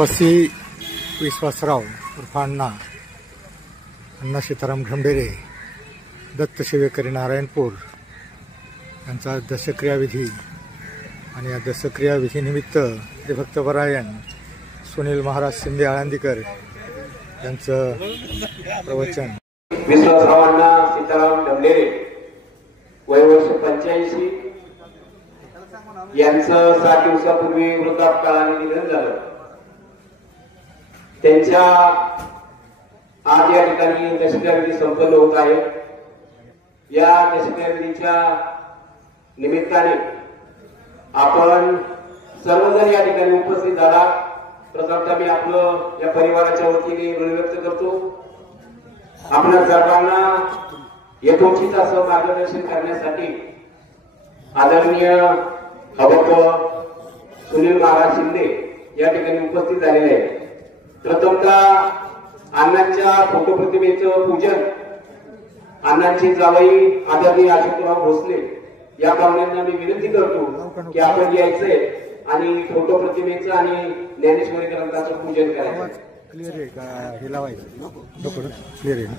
विश्वासी विश्वासराव उर्फ अण्णा सीताराम ढमढेरे दत्त सेवेकरी नारायणपूर यांचा दशक्रियाविधी आणि या दशक्रियाविधीनिमित्त श्रीभक्तपरायण सुनील महाराज शिंदे आळंदीकर यांचं प्रवचन। विश्वासराव अण्णा सीताराम ढमढेरे वय वर्ष 85 यांचं 7 दिवसापूर्वी वृद्धापकाळाने निधन झालं। त्यांच्या आज या ठिकाणी दशक्रियाविधी संपन्न होत आहे। या दशक्रियाविधीच्या निमित्ताने आपण सर्वजण या ठिकाणी उपस्थित झाला। प्रथमतः मी आपलं या परिवाराच्या वतीने ऋण व्यक्त करतो। आपल्या सर्वांना यथोचित असं मार्गदर्शन करण्यासाठी आदरणीय सुनील महाराज शिंदे या ठिकाणी उपस्थित झालेले आहेत। प्रथमतः अण्णांच्या फोटो प्रतिमेचं पूजन अण्णांची जावई आदरणीय अशोकराव भोसले या पाहुण्यांना मी विनंती करतो की आपण यायचंय आणि फोटो प्रतिमेचं आणि ज्ञानेश्वरी ग्रंथाचं पूजन करायचं। क्लिअर आहे का? हे लावायचं क्लिअर आहे ना?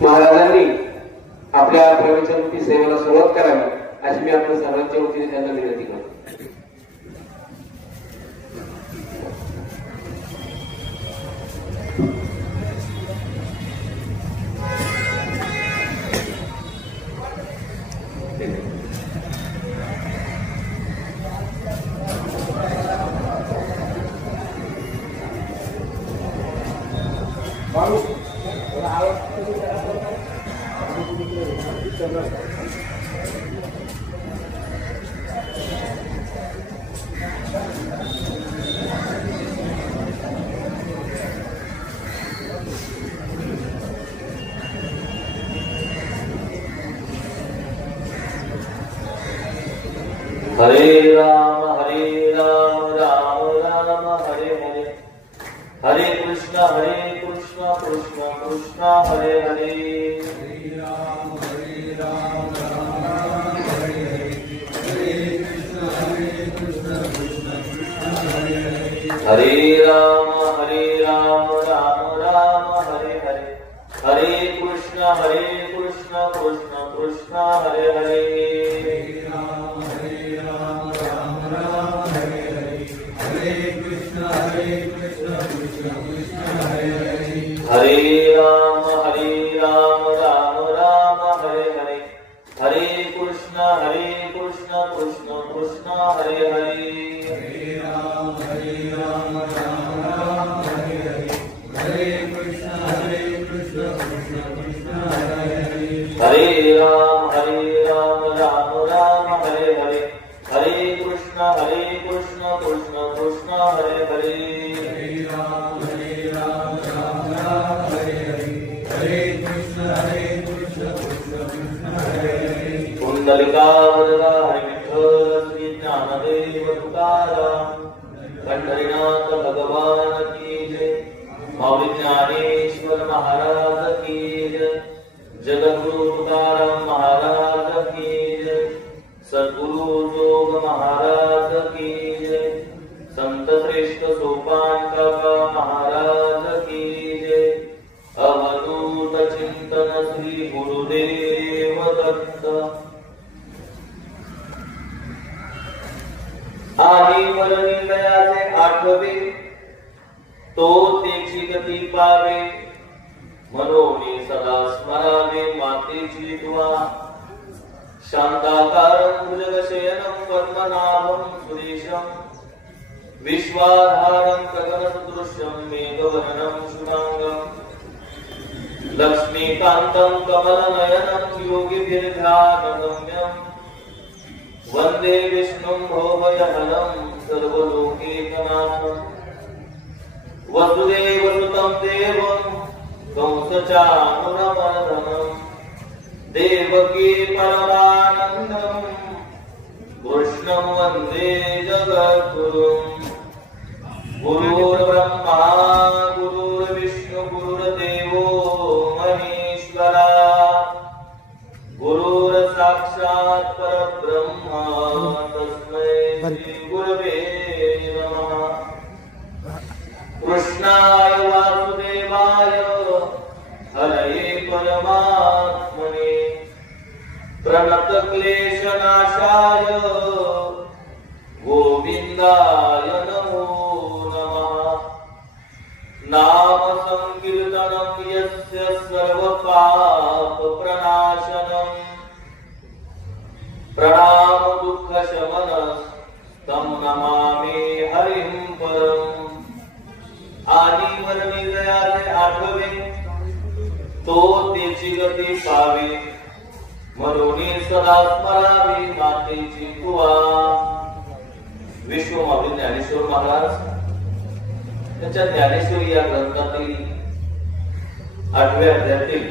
महाराजांनी आपल्या प्रवचनरूपी सेवेला सुरुवात करावी अशी मी आपल्या सर्वांच्या वतीने त्यांना विनंती करतो। हरे राम राम राम हरे हरे, हरे कृष्ण कृष्ण कृष्ण हरे हरे, हरे राम राम राम हरे हरे, हरे कृष्ण कृष्ण कृष्ण हरे हरे, हरे राम राम राम हरे हरे, हरे कृष्ण कृष्ण कृष्ण हरे हरे, हरे राम राम राम हरे हरे, हरे कृष्ण कृष्ण कृष्ण हरे हरे, हरे राम राम हरे हरे, हरे कृष्ण कृष्ण कृष्ण हरे हरे, हरे राम राम राम हरे हरे, हरे कृष्ण कृष्ण कृष्ण हरे हरे, हरे राम राम हरे हरे, हरे कृष्ण कृष्ण कृष्ण हरे हरे, हरे राम राम राम हरे हरे, हरे कृष्ण कृष्ण कृष्ण हरे हरे, कुंडलिका वरदा हरि विठ्ठल श्री ज्ञानदेव तुकाराम पंढरीनाथ भगवान की जय, माऊली ज्ञानेश्वर महाराज की जय, जगद्गुरु तुकाराम महाराज की जय, सद्गुरु जोग महाराज की जय, संत श्रेष्ठ सोपान काका महाराज की जय, अवधूत चिंतन श्री गुरुदेव दत्त। आणि मरणी दयाचे आठवे, तो त्याची गती पावे, मनोनी सदा स्मरावे मातेची दुआ, शांताकारं भुजगशयनं पद्मनाभं सुरेशं, विश्वाधारं गगनसदृशं मेघवर्णं शुभांगं, लक्ष्मीकान्तं कमलनयनं योगिभिर्ध्यानगम्यं, वन्दे विष्णुं भवभयहरं सर्वलोकैकनाथं, वसुदेवसुतं देवं कंसचाणूरमर्दनं, देवकी परमानन्दं कृष्णं वन्दे जगद्गुरुं, गुरुर्ब्रह्मा गुरुर्विष्णु गुरुर्देवो महेश्वरा, गुरुर्साक्षात् परब्रह्म तस्मै श्री गुरवे नमः। कृष्णाय वासुदेवाय हरये परमात्मने, प्रणतक्लेशनाशाय गोविन्दाय नमो नमः। नाम संकीर्तनं यस्य सर्वपाप प्रणाशनं, प्रणाम दुःखशमनं तं नमामि हरिं परम्। आणि मरणी दयाचे आठवे, तो त्याची गती पावे, मनोनी सदा स्मरावी मातेची दुआ। विश्व माऊली ज्ञानेश्वर महाराज त्याच्या ज्ञानेश्वरी या ग्रंथातील 8व्या अध्यायातील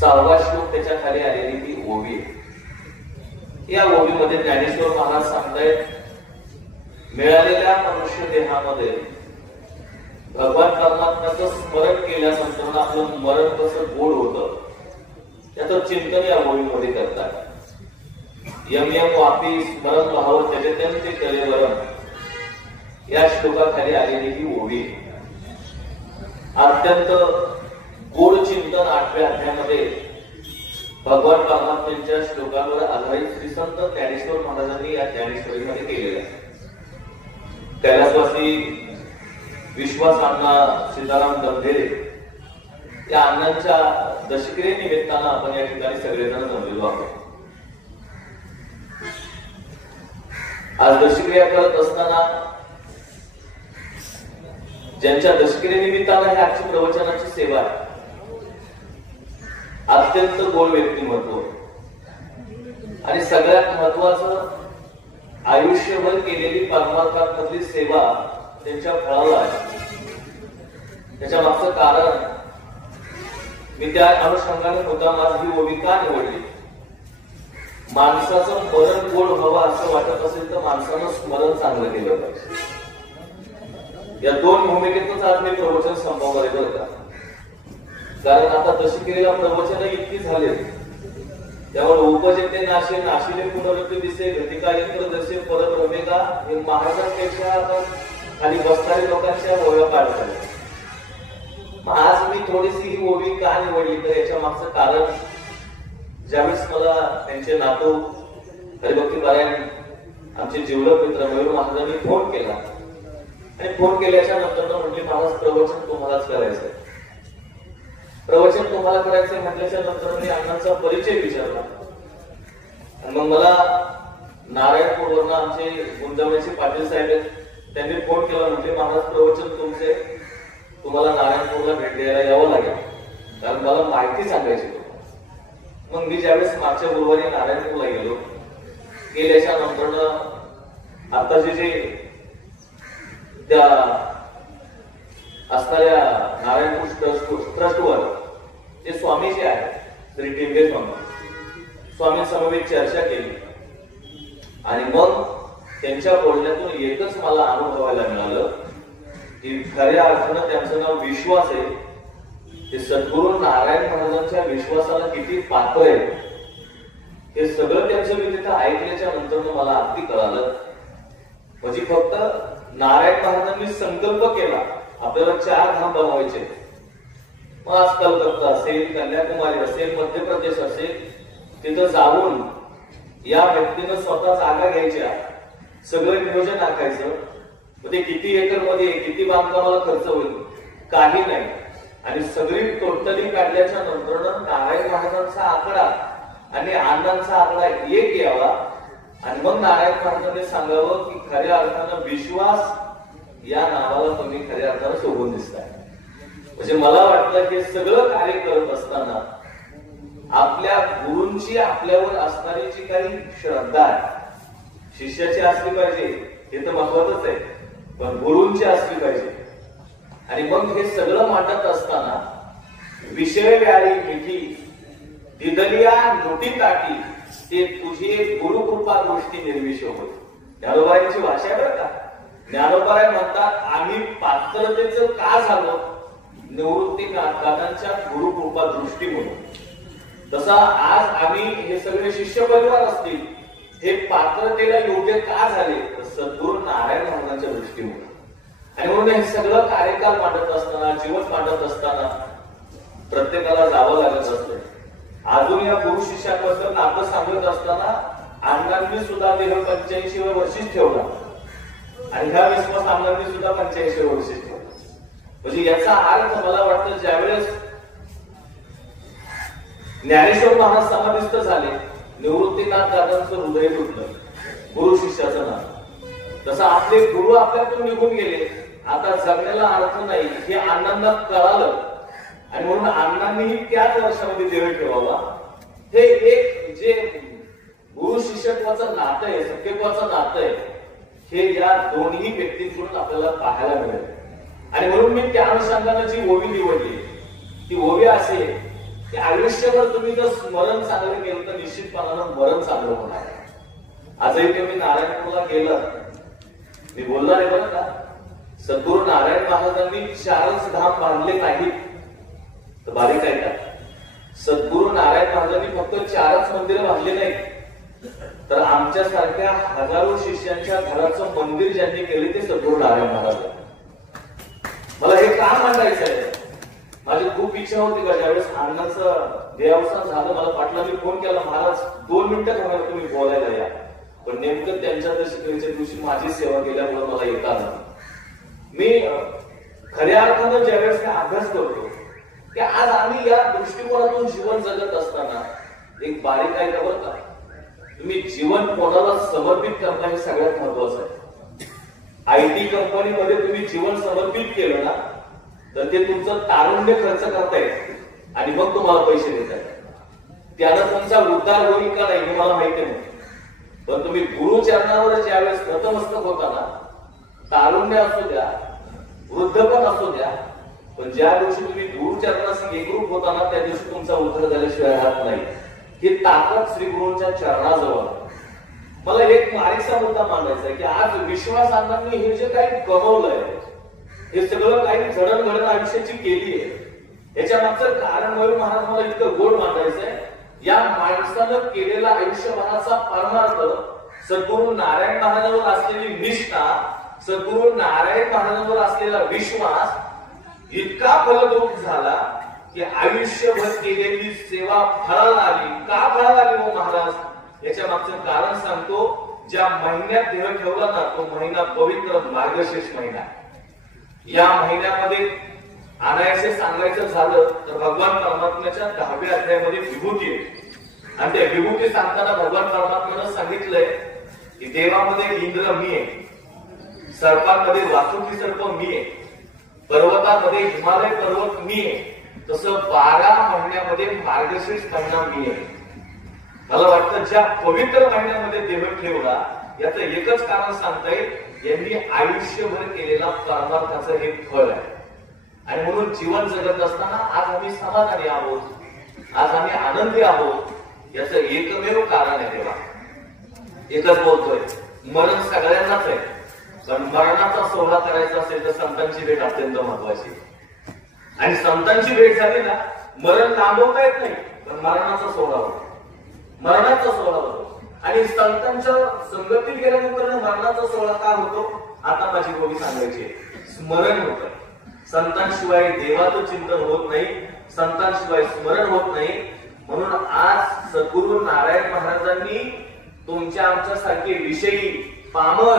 6वा श्लोक त्याच्या खाली आलेली ती ओवी आहे। या ओवीमध्ये ज्ञानेश्वर महाराज सांगतायत, मिळालेल्या मनुष्य देहामध्ये भगवान परमात्म्याचं स्मरण केल्यानंतर आपलं मरण कसं गोड होतं त्याचं चिंतन या ओवीमध्ये करतात। यम यम वापी स्मरण भाव त्यजत्यन्ते कलेवरम या श्लोकाखाली आलेली ही ओवी अत्यंत गोड चिंतन 8व्या अध्यायामध्ये भगवान परमात्म्यांच्या श्लोकांवर आधारित श्री संत ज्ञानेश्वर महाराजांनी या ज्ञानेश्वरीमध्ये केलेलं आहे। कैलासवासी विश्वास अण्णा सीताराम गंधेरे या अण्णांच्या दशक्रिये निमित्तानं आपण या ठिकाणी सगळेजण जमलेलो आहोत। आज दशक्रिया करत असताना ज्यांच्या दशक्रिये निमित्तानं हे आजची प्रवचनाची सेवा आहे, अत्यंत गोड व्यक्तिमत्व आणि सगळ्यात महत्वाचं आयुष्यभर केलेली परमार्थातली सेवा त्यांच्या फळाला आहे। त्याच्या मागचं कारण मी त्या अनुषंगाने मुद्दाम आज ही ओवी का निवडली, माणसाचं मरण गोड व्हावं असं वाटत असेल तर माणसानं स्मरण चांगलं केलं पाहिजे. या दोन भूमिकेतच आज मी प्रवचन संपवणार आहे बरं का. कारण आता तशी केलेल्या प्रवचन इतकी झाले त्यामुळे उपजेते नाशे नाशिले पुनरुक्ती दिसे घटिका यंत्र जसे परत रमेका हे महाराजांपेक्षा आता खाली बसणाऱ्या लोकांच्या ओव्या काढतात. आज मी थोडीशी ही ओवी का निवडली तर याच्या मागचं कारण ज्यावेळेस मला त्यांचे नातू हरिभक्ती पारायण आमचे जीवलग मित्र मयूर महाराजांनी फोन केला आणि फोन केल्याच्या नंतर म्हटले महाराज प्रवचन तुम्हालाच करायचंय. प्रवचन तुम्हाला करायचंय म्हटल्याच्या नंतर मी अण्णांचा परिचय विचारला आणि मग मला नारायणपूरवरून आमचे गुंजवण्याचे पाटील साहेब आहेत त्यांनी फोन केला. म्हटले महाराज प्रवचन तुमचे तुम्हाला नारायणपूरला भेट द्यायला यावं लागेल कारण मला माहिती सांगायची. मग मी ज्यावेळेस मागच्या गुरुवारी नारायणपूरला गेल्याच्या नंतर आताचे जे त्या असणाऱ्या नारायणपूर ट्रस्टवर जे स्वामी जे आहेत श्री टिंबे स्वामी समवेत चर्चा केली आणि मग त्यांच्या बोलण्यातून एकच मला अनुभवायला मिळालं की खऱ्या अर्थानं त्यांचं नाव विश्वास आहे. ते सद्गुरू नारायण महाराजांच्या विश्वासाला किती पात्र आहे हे सगळं त्यांचं मी तिथं ऐकल्याच्या नंतर मला अगदी कळालं. म्हणजे फक्त नारायण महाराजांनी संकल्प केला आपल्याला 4 धाम बनवायचे. मग आज कलकत्ता असेल कन्याकुमारी असेल मध्य प्रदेश असेल तिथं जाऊन या व्यक्तीनं स्वतः जागा घ्यायच्या सगळं नियोजन आखायचं. ते किती एकर मध्ये किती बांधकामाला खर्च होईल काही नाही आणि सगळी टोटली काढल्याच्या नंतर नारायण महाराजांचा आकडा आणि अण्णांचा आकडा एक यावा आणि मग नारायण महाराजांनी सांगावं की खऱ्या अर्थानं विश्वास या नावाला तुम्ही खऱ्या अर्थानं शोभून दिसताय. म्हणजे मला वाटलं की सगळं कार्य करत असताना आपल्या गुरूंची आपल्यावर असणारी जी काही श्रद्धा आहे शिष्याची असली पाहिजे हे तर महत्वाचंच आहे पण गुरूंची असली पाहिजे. आणि मग हे सगळं मांडत असताना विषय व्याळी मिठी दिदलिया नोटी ताटी ते तुझी गुरुकृपा गोष्टी निर्विष होत. ज्ञानोबाईंची भाषा आहे बरं का. ज्ञानोबाई म्हणतात आम्ही पात्रतेचं का झालो निवृत्ती दादांच्या गुरुकृपा दृष्टी म्हणून. तसा आज आम्ही हे सगळे शिष्य परिवार असतील हे पात्रतेला योग्य का झाले तर सद्गुरू नारायण महाराजांच्या दृष्टी म्हणून. आणि म्हणून हे सगळं कार्यकाल मांडत असताना जीवन मांडत असताना प्रत्येकाला जावं लागत असतं. अजून या गुरु शिष्याबद्दल नातं सांगत असताना अण्णांनी सुद्धा देह 85व्या वर्षीच ठेवला आणि ह्या विश्वास अण्णांनी सुद्धा 85व्या वर्षीच ठेवला. म्हणजे याचा अर्थ मला वाटतं ज्यावेळेस ज्ञानेश्वर महाराज समाधिस्थ झाले निवृत्तीनाथ दादांचं हृदय तुटलं गुरु शिष्याचं नाव. तसं आपले गुरु आपल्यातून निघून गेले आता जगण्याला अर्थ नाही हे अण्णांना कळालं आणि म्हणून अण्णांनीही त्याच वर्षामध्ये देह ठेवावा. हे एक जे गुरु शिष्यत्वाचं नातं आहे सख्यत्वाचं नातं आहे हे या दोन्ही व्यक्तींकडून आपल्याला पाहायला मिळेल. आणि म्हणून मी त्या अनुषंगाने जी ओवी निवडली ती ओवी असे की आयुष्यभर तुम्ही जर स्मरण चांगलं केलं तर निश्चितपणानं मरण चांगलं होणार. आजही तुम्ही नारायणपूरला गेलं मी बोलणार आहे बरं का. सद्गुरू नारायण महाराजांनी 4च धाम बांधले नाहीत तर बारीक आहे का. सद्गुरू नारायण महाराजांनी फक्त 4च मंदिर बांधले नाहीत तर आमच्यासारख्या हजारो शिष्यांच्या घराचं मंदिर ज्यांनी केले ते सद्गुरू नारायण महाराज. मला हे का मांडायचं आहे. माझी खूप इच्छा होती का ज्यावेळेस अण्णाचं देहावसान झालं मला पाटलांनी फोन केला महाराज 2 मिनिटं थांबा तुम्ही बोलायला या. पण नेमकं त्यांच्या दशकरीच्या दिवशी माझी सेवा केल्यामुळे मला येता आलं. मी खऱ्या अर्थानं ज्यावेळेस अभ्यास करतो की आज आम्ही या दृष्टिकोनातून जीवन जगत असताना एक बारीक आहे का बरं का. तुम्ही जीवन कोणाला समर्पित करणं हे सगळ्यात महत्वाचं आहे. IT कंपनीमध्ये तुम्ही जीवन समर्पित केलं ना तर ते तुमचं तारुण्य खर्च करतायत आणि मग तुम्हाला पैसे देत आहेत. त्यानं तुमचा उद्धार होईल का नाही हे मला माहिती नाही पण तुम्ही गुरुचरणावर ज्यावेळेस नतमस्तक होता ना तारुण्य असू द्या वृद्धपण असू द्या पण ज्या दिवशी तुम्ही गुरुचरणाशी एकरूप होता ना त्या दिवशी तुमचा उद्धार झाल्याशिवाय राहत नाही. ही ताकद श्री गुरूंच्या चरणाजवळ. मला एक बारीकसा मुद्दा मांडायचा आहे की आज विश्वास अण्णांनी हे जे काही कमवलंय, हे सगळं काही जडणघडण आयुष्याची केली आहे. याच्या मागचं कारण मयूर महाराज मला इतकं गोड मांडायचंय. या माणसानं केलेला आयुष्यभराचा परमार्थ, सद्गुरू नारायण महाराजांवर असलेली निष्ठा, सद्गुरू नारायण महाराजांवर असलेला विश्वास इतका फलद्रूप झाला की आयुष्यभर केलेली सेवा फळाला आली. का फळाला आली हो महाराज? याच्या मागचं कारण सांगतो. ज्या महिन्यात देह ठेवला ना, तो महिना पवित्र मार्गशीर्ष महिना. या महिन्यामध्ये आणायचे सांगायचं झालं तर भगवान परमात्म्याच्या 10व्या अध्यायामध्ये विभूती आहे. आणि त्या विभूती सांगताना भगवान परमात्म्यानं सांगितलंय की देवामध्ये इंद्र मी आहे, सर्पांमध्ये वासुकी सर्प मी आहे, पर्वतामध्ये हिमालय पर्वत मी आहे, तसं 12 महिन्यामध्ये मार्गशीर्ष महिना मी आहे. मला वाटतं ज्या पवित्र महिन्यामध्ये देह ठेवला याचं एकच कारण सांगता येईल, यांनी आयुष्यभर केलेला परमार्थाचं हे फळ आहे. आणि म्हणून जीवन जगत असताना आज आम्ही समाधानी आहोत, आज आम्ही आनंदी आहोत. याचं एकमेव कारण आहे तेव्हा एकच बोलतोय, मरण सगळ्यांनाच आहे, पण मरणाचा सोहळा करायचा असेल तर संतांची भेट अत्यंत महत्वाची. आणि संतांची भेट झाली ना, मरण थांबवता येत नाही, पण मरणाचा सोहळा होतो, मरणाचा सोहळा होतो. आणि संतांच्या संगतीत गेल्यानंतर मरणाचा सोहळा का होतो? आता माझी गोष्ट सांगायची आहे. स्मरण होतं. संतांशिवाय देवाचं चिंतन होत नाही, संतांशिवाय स्मरण होत नाही. म्हणून आज सद्गुरू नारायण महाराजांनी तुमच्या आमच्यासारखे विषयी पामर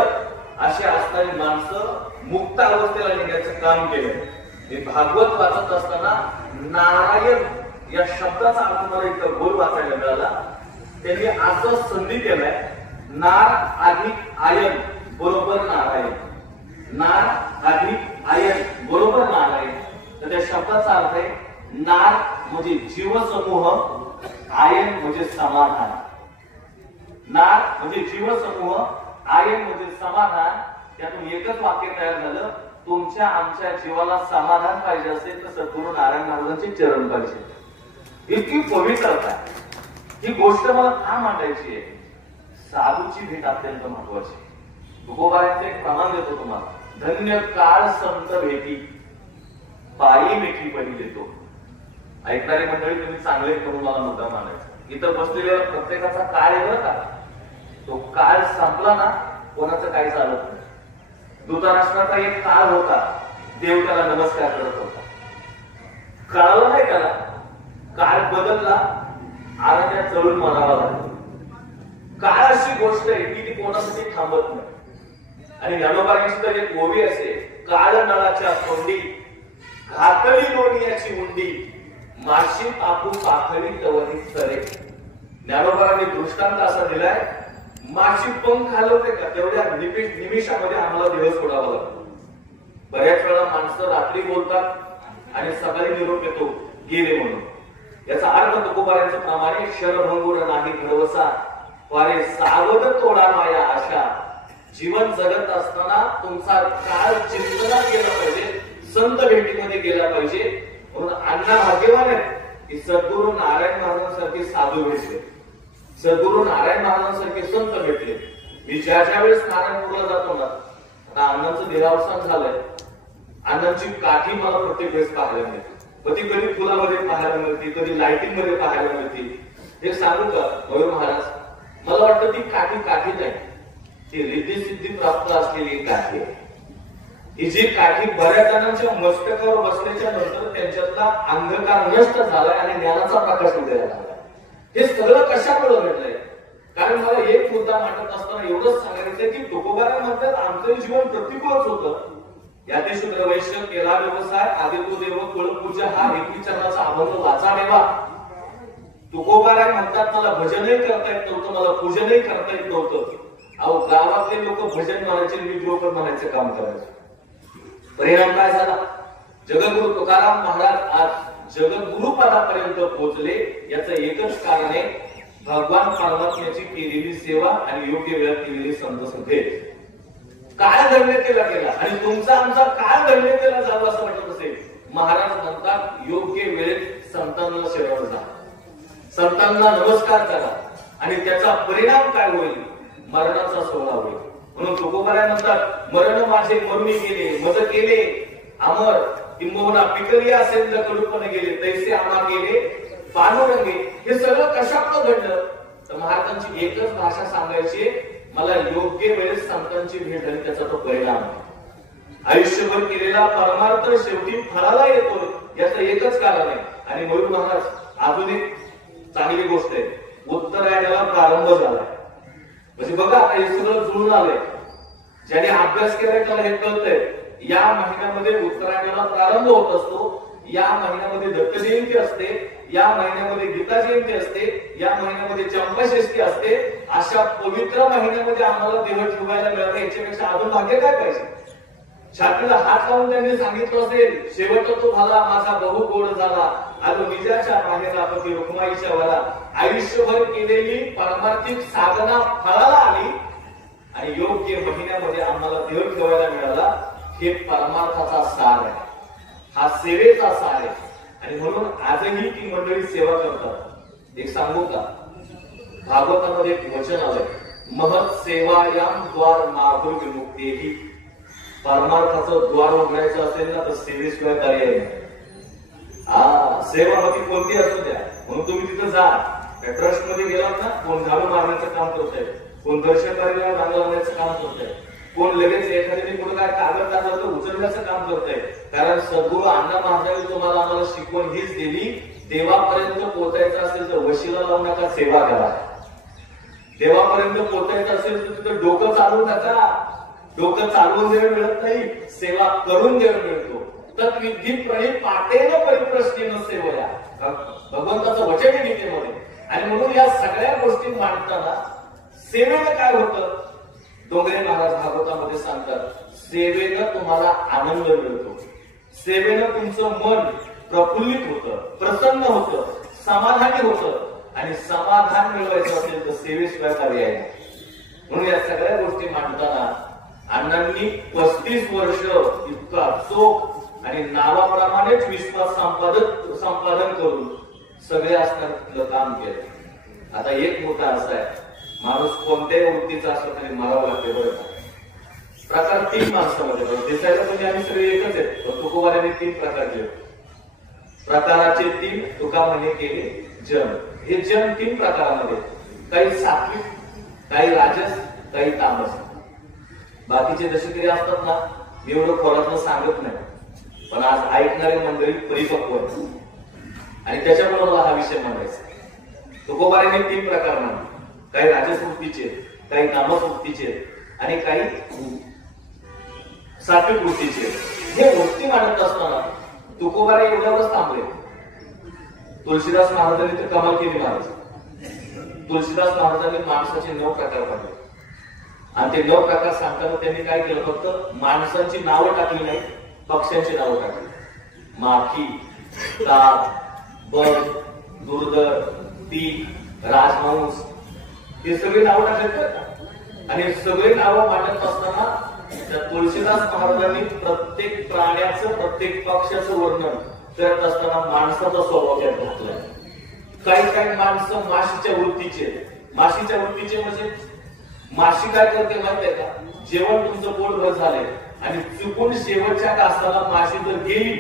अशी असणारी माणसं मुक्त अवस्थेला नेण्याचं काम केलं. मी भागवत वाचत असताना नारायण या शब्दाचा अर्थ मला इतका गोल वाचायला मिळाला. त्यांनी असं संधी केलाय, नार अधिक आयन बरोबर नारायण, नार अधिक आयन बरोबर नारायण. तर त्या शब्दाचा अर्थ आहे नार म्हणजे जीवसमूह, आयन म्हणजे समाधान. नार म्हणजे जीवसमूह, आयन म्हणजे समाधान. त्यातून एकच वाक्य तयार झालं, तुमच्या आमच्या जीवाला समाधान पाहिजे असेल तर सद्गुरू नारायण महाराजांचे चरण पाहिजे. इतकी पवित्रता. ही गोष्ट मला का मांडायची आहे? साधूची भेट अत्यंत महत्वाची. तुकोबारांचं एक प्रमाण देतो तुम्हाला, धन्य काळ संत भेटी, पायी मिठी बही देतो. ऐकणारी मंडळी तुम्ही चांगले करून मला मुद्दा मानायचा. इथं बसलेल्या प्रत्येकाचा काळ आहे बरं का. तो काळ संपला ना, कोणाचं काही चालत नाही. धृतराष्ट्राचा एक काळ होता, देव त्याला नमस्कार करत होता. कळालं नाही त्याला, काळ बदलला, आरण्या चढून मरावा लागला. काळ अशी गोष्ट आहे की ती कोणासाठी थांबत नाही. आणि ज्ञानोबांची तर एक ओवी असे, काळ नळाच्या तोंडी घातली लोणीयाची उंडी, माशी तापू पाखडी तवरी सरे. ज्ञानोबांनी दृष्टांत असा दिलाय, माशी पंख हलवते का तेवढ्या निमिषामध्ये आम्हाला दिवस सोडावा लागतो. बऱ्याच वेळा माणसं रात्री बोलतात आणि सकाळी निरोप येतो गेले म्हणून. याचा अर्थ तुकोबारांच्या प्रमाणे क्षणभंगुर नाही घडवसा, वारे सावध तोडा माया आशा. जीवन जगत असताना तुमचा काळ चिंतनात गेला पाहिजे, संत भेटीमध्ये गेला पाहिजे. म्हणून अण्णा भाग्यवान आहेत की सद्गुरू नारायण महाराजांसारखे साधू भेटले, सद्गुरू नारायण महाराजांसारखे संत भेटले. मी ज्या वेळेस नारायणपूरला जातो ना, आता अण्णांचं देहावसान झालंय, अण्णांची काठी मला प्रत्येक वेळेस पाहायला मिळते. कधी फुलामध्ये पाहायला मिळते, कधी लाइटिंग मध्ये पाहायला मिळते. एक सांगू का मयूर महाराज, मला वाटतं ती काठी नाही, ती रिद्धी सिद्धी प्राप्त असलेली एक काठी आहे. ही जी काठी बऱ्याच जणांच्या मस्तकावर बसल्याच्या नंतर त्यांच्यातला अंधकार नष्ट झालाय आणि ज्ञानाचा प्रकाश उदयाला झाला. हे सगळं कशामुळे घडलंय? कारण मला एक मुद्दा मांडत असताना एवढंच सांगायचं की तुकोबाराय म्हणतात आमचं जीवन प्रतिकूलच होतं. यातेशूद्र वैश्य केला व्यवसाय आदित्य देव कुलपूजा हा हेतवीचरणाचा अभंग वाचा देवा. तुकोबाराय म्हणतात मला भजनही करता येत नव्हतं, मला पूजनही करता येत नव्हतं. अहो गावातले लोक भजन म्हणायचे, मी द्रोपद म्हणायचे काम करायचे. परिणाम काय झाला? जगद्गुरु तुकाराम महाराज आज जगद्गुरु पदापर्यंत पोहोचले. याचं एकच कारण आहे भगवान परमात्म्याची केलेली सेवा आणि योग्य वेळात केलेली संत संगत. काळ धन्यतेला गेला आणि तुमचा आमचा काळ धन्यतेला जावं असं वाटत असेल. महाराज म्हणतात योग्य वेळेत संतांना शरण जा. संतांना नमस्कार करा आणि त्याचा परिणाम काय होईल? मरणाचा सोहळा होईल. म्हणून तुकोबाराय म्हणतात, मरण माझे मरुनी गेले, मज केले अमर, किंबहुना पिकली असेल तर कडूपण गेले, तैसे आम्हा गेले पांडुरंगे. हे सगळं कशामुळे घडलं? तर महाराजांची एकच भाषा सांगायची, मला योग्य वेळेस संतांची भेट झाली, त्याचा तो परिणाम. आयुष्यभर केलेला परमार्थ शेवटी फळाला येतो, याचं एकच कारण आहे. आणि मयूर महाराज अजून एक चांगली गोष्ट आहे, उत्तरायणाला प्रारंभ झालाय. म्हणजे बघा आता हे सगळं जुळून आलंय. ज्याने अभ्यास केलाय त्याला हे कळतंय, या महिन्यामध्ये उत्तरायणाला प्रारंभ होत असतो, या महिन्यामध्ये दत्त जयंती असते, या महिन्यामध्ये गीता जयंती असते, या महिन्यामध्ये चंपाषष्ठी असते. अशा पवित्र महिन्यामध्ये आम्हाला देव ठेवायला मिळतं, याच्यापेक्षा अजून भाग्य काय पाहिजे? छातीला हात लावून त्यांनी सांगितलं असेल, शेवट तो झाला माझा बहु गोड झाला, आलो निजाच्या माहेरा पती रुक्माईच्या वरा. आयुष्यभर केलेली पारमार्थिक साधना फळाला आली आणि योग्य महिन्यामध्ये आम्हाला देव ठेवायला मिळाला. हे परमार्थाचा सार आहे, हा सेवेचा सार आहे. आणि म्हणून आजही ती मंडळी सेवा करतात. एक सांगू का, भागवतामध्ये एक वचन आलंय, महत् सेवायाम द्वार माधुर विमुक्ती. परमार्थाचं द्वार उघडायचं असेल ना तर सेवेशिवाय पर्याय नाही. सेवा मग ती कोणती असू द्या. म्हणून तुम्ही तिथं जा, त्या ट्रस्ट मध्ये गेलात ना, कोण झाडू मारण्याचं काम करतंय, कोण दर्शनकार्याला रांग लावण्याचं काम करतंय, कोण लगेच एखाद्याने कुठं काय कागद टाकलं तर उचलण्याचं काम करतंय. कारण सद्गुरू अण्णा महाराजांनी तुम्हाला आम्हाला शिकवण हीच दिली, देवापर्यंत पोहोचायचं असेल तर वशिला लावू नका, सेवा करा. देवापर्यंत पोहोचायचं असेल तर तिथं डोकं चालवू नका. डोकं चालवून देव मिळत नाही, सेवा करून देव मिळतो. तत्विधी प्रणित पातेन परिप्रश्नेन सेवया, भगवंताचं वचन आहे गीतेमध्ये. आणि म्हणून या सगळ्या गोष्टी मांडताना सेवेनं काय होतं? डोंगरे महाराज भागवतामध्ये सांगतात, सेवेनं तुम्हाला आनंद मिळतो, सेवेनं तुमचं मन प्रफुल्लित होतं, प्रसन्न होतं, समाधानी होतं. आणि समाधान मिळवायचं असेल तर सेवेशिवाय पर्याय नाही. म्हणून या सगळ्या गोष्टी मांडताना अण्णांनी 35 वर्ष इतका चोख आणि नावाप्रमाणेच विश्वास संपादन करून सगळे असणारं काम केलं. आता एक मुद्दा असा आहे, माणूस कोणत्याही वृत्तीचा असला तरी मारावं लागते. बरं का, प्रकार 3 माणसामध्ये दिसायला म्हणजे आम्ही सगळे एकच आहेत. तुकोबाराने 3 प्रकार केले, प्रकाराचे 3 तुका म्हणे केले जन. हे जन 3 प्रकारामध्ये, काही सात्विक, काही राजस, काही तामस. बाकीचे जसे तरी असतात ना, मी एवढं खोलातलं सांगत नाही, पण आज ऐकणारे मंडळी परिपक्व आहेत आणि त्याच्यामुळे मला हा विषय मांडायचा. तुकोबाराने 3 प्रकार मांडले, काही राजस वृत्तीचे, काही तामस वृत्तीचे आणि काही सात्विक वृत्तीचे. हे वृत्ती मांडत असताना तुकोबारा एवढ्यावरच थांबले. तुलसीदास महाराजांनी तर कमाल केली महाराज. तुलसीदास महाराजांनी माणसाचे 9 प्रकार पाडले आणि ते 9 प्रकार सांगताना त्यांनी काय केलं, फक्त माणसांची नावं टाकली नाही, पक्ष्यांची नावं टाकली. माखी, ताक, बग, दुर्धर, पीक, राजहंस, हे सगळे नावं टाकले. आणि सगळे नावं मांडत असताना त्या तुलसीदास महाराजांनी प्रत्येक प्राण्याचं, प्रत्येक पक्षाचं वर्णन करत असताना माणसाचा स्वभाव त्यात घातलाय. काही माणसं माशीच्या वृत्तीचे. माशीच्या वृत्तीचे म्हणजे माशी काय करते माहितीये का, जेवण तुमचं पोटभर झालंय आणि चुकून शेवटच्या घासाला माशी जर गेली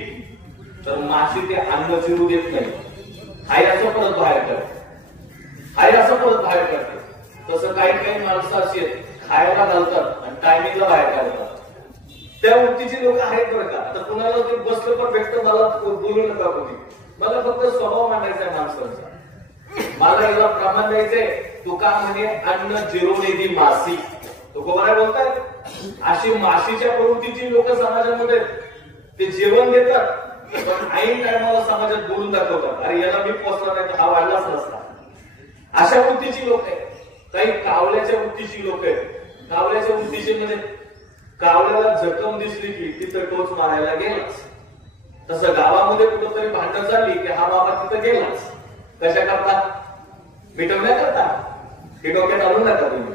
तर माशी ते अन्न चिरू देत नाही, हाय असं परत बाहेर करते, हाय असं परत बाहेर करते. तसं काही माणसं अशी आहेत, खायला घालतात आणि टायमिंगला बाहेर काढतात. त्या वृत्तीची लोक आहेत बरं का. आता कुणाला ते बसलं पण भेटतं, मला बोलू नका कोणी, मला फक्त स्वभाव मांडायचा आहे माणसांचा, मला याला प्रमाण द्यायचंय. तुका म्हणे अन्न जिरोनेदी मासी. तुकोबाराय बोलतायत, अशी माशीच्या प्रवृत्तीची लोक समाजामध्ये ते जेवण देतात, पण ऐन टायमाला समाजात बोलून दाखवतात, अरे याला मी पोचला नाही तर हा वाढलाच नसता. अशा वृत्तीची लोक आहेत. काही कावल्याच्या वृत्तीची लोक आहेत. कावल्याच्या वृत्तीची म्हणजे कावल्याला जखम दिसली की तिथं टोच मारायला गेलाच. तसं गावामध्ये कुठंतरी भांडण झाली की हा बाबा तिथं गेलाच. कशा करता? मिटवण्याकरता. हे डोक्यात आणून नका तुम्ही,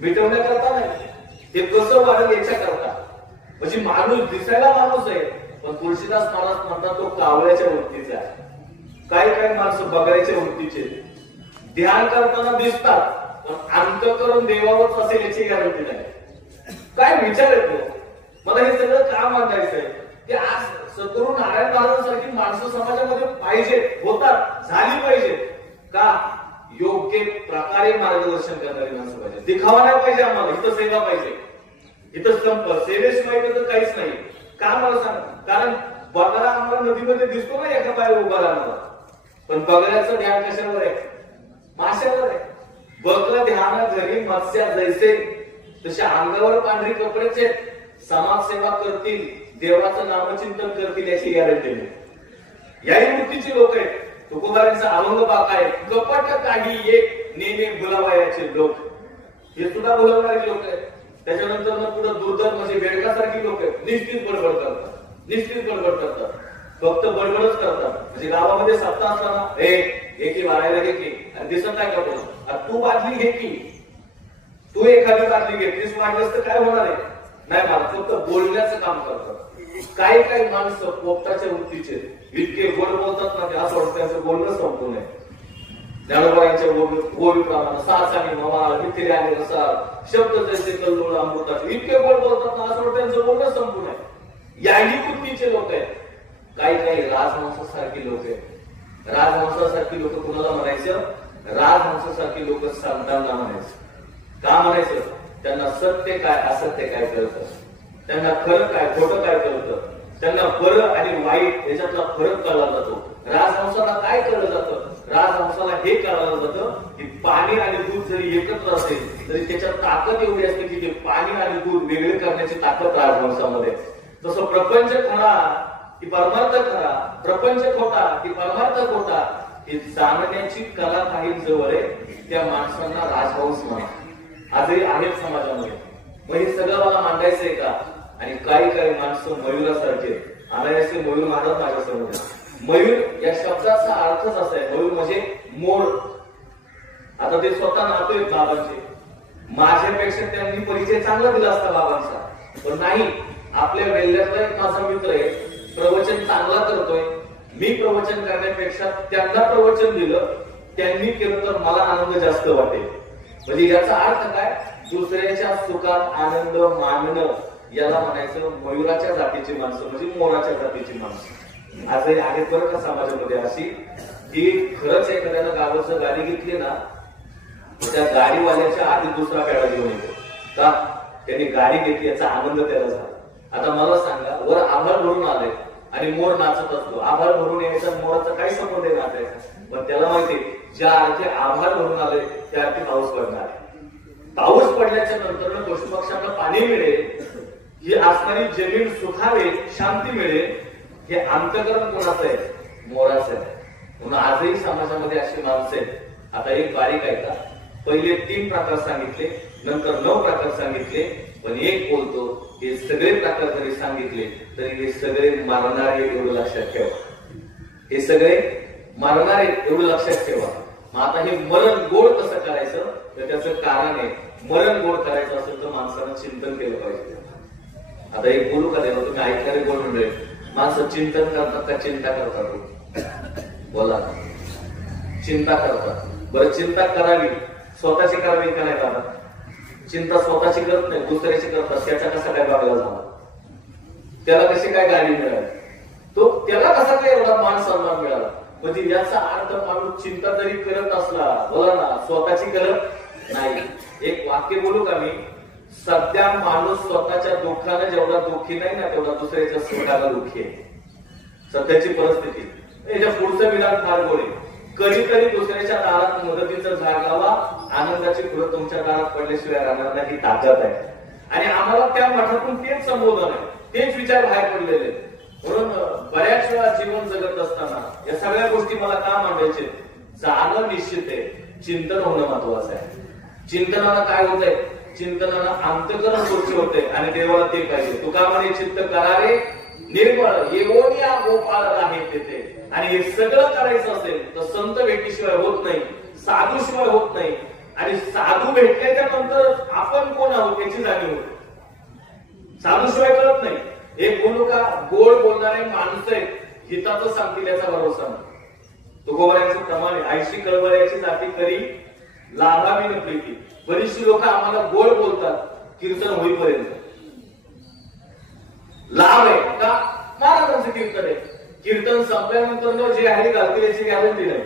मिटवण्याकरता नाही, हे कसं वाढेल याच्या करता. म्हणजे माणूस दिसायला माणूस आहे, पण तुळशीदास महाराज म्हणतात तो कावल्याच्या वृत्तीचा आहे. काही काही माणसं बघायच्या वृत्तीचे, ध्यान करताना दिसतात पण अंतःकरण देवावरच असेल याची गॅरंटी नाही. काय विचार येतो मला हे सगळं का मांडायचंय की आज सद्गुरू नारायण महाराजांसारखी माणसं समाजामध्ये पाहिजे, होतात, झाली पाहिजे का? योग्य प्रकारे मार्गदर्शन करणारी माणसं पाहिजे. दिखावा नाही पाहिजे आम्हाला, इथं सेवा पाहिजे, इथं संप सेवेशिवाय तर काहीच नाही. का मला सांग, कारण बगळा आम्हाला नदीमध्ये दिसतो ना एका पायावर उभा राहणारा, पण बगळ्याचं ध्यान कशावर आहे? माशावर आहे. बगळं ध्यान घरी मत्स्या जैसे, तसे अंगावर पांढरी कपडेच आहेत, समाजसेवा करतील, देवाचं नामचिंतन करतील याची गॅरंटी नाही. याही वृत्तीचे लोक आहेत. तुकोबारांचा अभंग बाक आहे, कपट काही एक नेमे बोलावयाचे लोक, हे सुद्धा बोलवणारे लोक आहेत. त्याच्यानंतर मग पुढे दुर्धर म्हणजे बेडकासारखी लोक आहेत, निश्चित बडबड करतात, निश्चित बडबड करतात, फक्त बडबडच करतात. म्हणजे गावामध्ये सत्ता असताना एकी वारायला घे की, आणि दिसत नाही का तुला, तू बाटली घे की, तू एखादी बाटली घे, तीच वाटलंस तर काय होणार आहे? नाही मला फक्त बोलण्याचं काम करतात. काही काही माणसं पोपटाच्या वृत्तीचे, इतके गोड बोलतात ना ते असं वाटतं त्यांचं बोलणं संपू नये. ज्ञानोबाईंच्या ओवीप्रमाणे सास आणि मवा इथे आले असा शब्द जैसे कल्लोळ अमृताचे, इतके गोड बोलतात ना असं वाटतं त्यांचं बोलणं संपू नये. याही वृत्तीचे लोक आहेत. काही काही राजहंसासारखी लोक आहेत. राजहंसासारखी लोक कुणाला म्हणायचं? राजहंसासारखी लोक संतांना म्हणायचं. का म्हणायचं? त्यांना सत्य काय असत्य काय कळतं, त्यांना खरं काय खोटं काय कळतं, त्यांना बरं आणि वाईट याच्यातला फरक कळला जातो. राजहंसाला काय कळलं जातं? राजहंसाला हे कळलं जातं की पाणी आणि दूध जरी एकत्र असेल तरी त्याच्यात ताकद एवढी असते की ते पाणी आणि दूध वेगळे करण्याची ताकद राजहंसामध्ये. जसं प्रपंच खरा की परमार्थ खरा, प्रपंच खोटा की परमार्थ खोटा, हे जाणण्याची कला काही जवळ आहे. त्या माणसांना राजहंस म्हणा आजही आहेत समाजामध्ये. मग हे सगळं मला मांडायचंय का? आणि काही काही माणसं मयुरासारखे, अनायासे मयूर मानत माझ्यासमोर. मयूर या शब्दाचा अर्थच असा आहे, मयूर म्हणजे मोर. आता ते स्वतः नातोय बाबांचे, माझ्यापेक्षा त्यांनी परिचय चांगला दिला असता बाबांचा, पण नाही. आपल्या वेल्ह्यातला एक माझा मित्र आहे, प्रवचन चांगला करतोय, मी प्रवचन करण्यापेक्षा त्यांना प्रवचन दिलं, त्यांनी केलं तर मला आनंद जास्त वाटेल. म्हणजे याचा अर्थ काय? दुसऱ्याच्या सुखात आनंद मानणं याला म्हणायचं मयुराच्या जातीची माणसं, म्हणजे मोराच्या जातीची माणसं. आजही आहेत बरं का समाजामध्ये अशी की खरंच एखाद्याला गावाचं गाडी घेतली ना, त्या गाडीवाल्याच्या आधी दुसरा पेढा घेऊन येतो का? त्यांनी गाडी घेतली याचा आनंद त्याला झाला. आता मला सांगा, वर आभाळ भरून आले आणि मोर नाचत असतो, आभाळ भरून यायचा मोराचा काही संबंध आहे नाचायचा, पण त्याला माहिती ज्या अर्थी आभाळ भरून आले त्या अर्थी पाऊस पडणार. पाऊस पडल्याच्या नंतर पशुपक्ष्यांना पाणी मिळेल, ही असणारी जमीन सुखावेल, शांती मिळेल, हे अंतःकरण कोणाचं आहे? मोराचं आहे. म्हणून आजही समाजामध्ये अशी माणसं आहेत. आता एक बारीक आहे का, पहिले 3 प्रकार सांगितले, नंतर 9 प्रकार सांगितले, पण एक बोलतो हे सगळे प्रकार जरी सांगितले तरी हे सगळे मारणारे एवढं लक्षात ठेवा. हे सगळे मारणारे एवढं लक्षात ठेवा. मग आता हे मरण गोड कसं करायचं तर त्याचं कारण आहे. मरण गोड करायचं असेल तर माणसानं चिंतन केलं पाहिजे. आता एक बोलू का देवा, तुम्ही ऐकणारे गोड म्हणजे माणसं चिंतन करतात का चिंता करतात? बोला, चिंता करतात. बरं, चिंता करावी, स्वतःची करावी का नाही करत? चिंता स्वतःची करत नाही, दुसऱ्याची करतात. त्याचा कसा काय बागला झाला? त्याला कशी काय गाडी मिळाली? तो त्याला कसा काय एवढा मान सन्मान मिळाला? म्हणजे याचा अर्थ माणूस चिंता जरी करत असला, बोला ना, स्वतःची करत नाही. एक वाक्य बोलू का मी? सध्या माणूस स्वतःच्या दुःखाने जेवढा दुःखी नाही ना, तेवढा दुसऱ्याच्या सुखाला दुःखी आहे. सध्याची परिस्थिती. याच्या पुढचं विधान फार गोड आहे. कधीतरी दुसऱ्याच्या दारात मदतीचं झाड लावा, आनंदाची फुलं तुमच्या दारात पडल्याशिवाय राहणार नाही, ही ताकद आहे. आणि आम्हाला त्या मठातून तेच संबोधन आहे, तेच विचार बाहेर पडलेले. म्हणून बऱ्याच वेळा जीवन जगत असताना या सगळ्या गोष्टी मला का मांडायचे? जाणं निश्चित आहे, चिंतन होणं महत्वाचं आहे. चिंतनाला काय होतंय? चिंतनाला अंतःकरण गोष्टी होते आणि देवाला ते पाहिजे. तुका म्हणे चित्त करावे निर्मळ येवोनिया गोपाळ आहे तेथे. आणि हे सगळं करायचं असेल तर संत भेटीशिवाय होत नाही, साधू शिवाय होत नाही. आणि साधू भेटल्याच्या नंतर आपण कोण आहोत याची जाणीव होते. साधू शिवाय कळत नाही. एक बोलू का, गोड बोलणारे माणसं आहेत, हिताचं सांगतील याचा भरोसा नाही. तुकोबारायांचं प्रमाणे आईशी कळवळ्याची जाती करी लाभावी न प्रीती. बरीचशी लोक आम्हाला गोड बोलतात कीर्तन होईपर्यंत. लाभ आहे का महाराजांचं कीर्तन आहे. कीर्तन संपल्यानंतर जे आहे घालतील याची गॅरंटी नाही.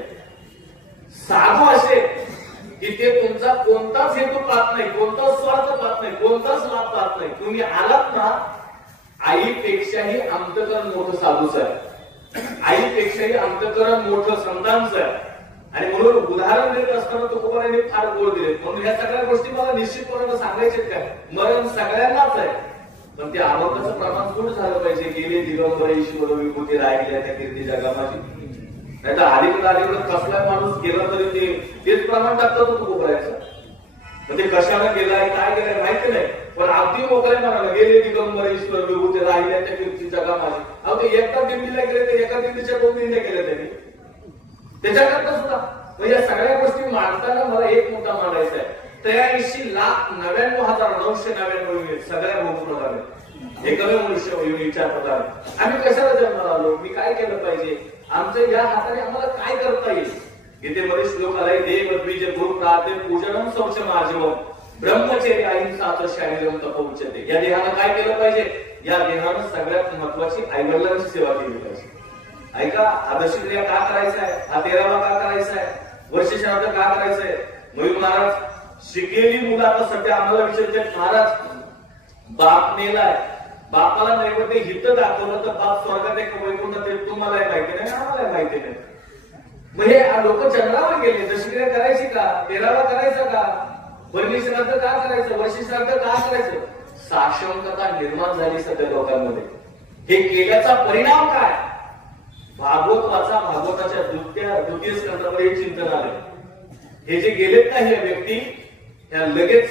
साधू असे की ते तुमचा कोणताच हेतू पाहत नाही, कोणताच स्वार्थ पाहत नाही, कोणताच लाभ पाहत नाही. तुम्ही आलात ना, आईपेक्षाही अंतकरण मोठं साधूच आहे, आईपेक्षाही अंतकरण मोठं संतांचं आहे. आणि म्हणून उदाहरण देत असताना तुकोबारायांनी फार गोड दिले. म्हणून ह्या सगळ्या गोष्टी मला निश्चितपणे सांगायचे काय, मरण सगळ्यांनाच आहे, पण ते आवडताचं प्रमाण थोडं झालं पाहिजे. गेले दिगंबर ईश्वर विभूती राहिल्या त्या कीर्ती जगा माझी. नाही तर अलीकडे कसला माणूस गेला तरी तेच प्रमाण टाकतात तुकोबारायांचं. म्हणजे कशाला गेलाय काय गेलाय माहिती नाही, पण अगदी मोकळ्या म्हणाला गेले दिगंबर ईश्वर विभूती राहिल्या त्या कीर्ती जगा माझी. अहो ते एका दिंडीला गेले तर एका दिंडीच्या 2 दिंड्या केल्या त्यांनी त्याच्याकरता सुद्धा. म्हणजे या सगळ्या गोष्टी मांडताना मला एक मुद्दा मांडायचा आहे. 83,99,999 युनिट सगळ्या भूप्रधान एकमेव मनुष्य युनिटच्या प्रधान. आम्ही कशाला जन्माला आलो, मी काय केलं पाहिजे, आमच्या या हाताने आम्हाला काय करता येईल. इथे मध्ये श्लोक आलाय, देव द्विज गुरु प्राते पूजनम शौचम आजीवन ब्रह्मचर्य अहिंसा शारीरम तप उच्यते. या देहानं काय केलं पाहिजे, या देहानं सगळ्यात महत्वाची आईवडिलांची सेवा केली पाहिजे. ऐका, आदर्श क्रिया का करायचा आहे, हा 13वा का करायचा आहे, वर्ष श्राद्ध का करायचंय. मयूर महाराज शिकलेली मुलं आता सध्या आम्हाला विचारतात, महाराज बाप मेलाय, बापाला नैवेद्य हित दाखवलं तर बाप स्वर्गात एक वैकुंठात येईल, तुम्हाला माहिती नाही आम्हाला माहिती नाही. मग हे लोक चंद्रावर गेले, दशक्रिया करायची का, 13वा करायचा का, वर्णी श्राद्ध का करायचं, वर्षी श्राद्ध का करायचं. साशंकता निर्माण झाली सध्या लोकांमध्ये. हे केल्याचा परिणाम काय, भागवत वाचा, भागवताच्या द्वितीय स्कंदामध्ये चिंतन आले. हे जे गेलेत ना हे व्यक्ती, त्या लगेच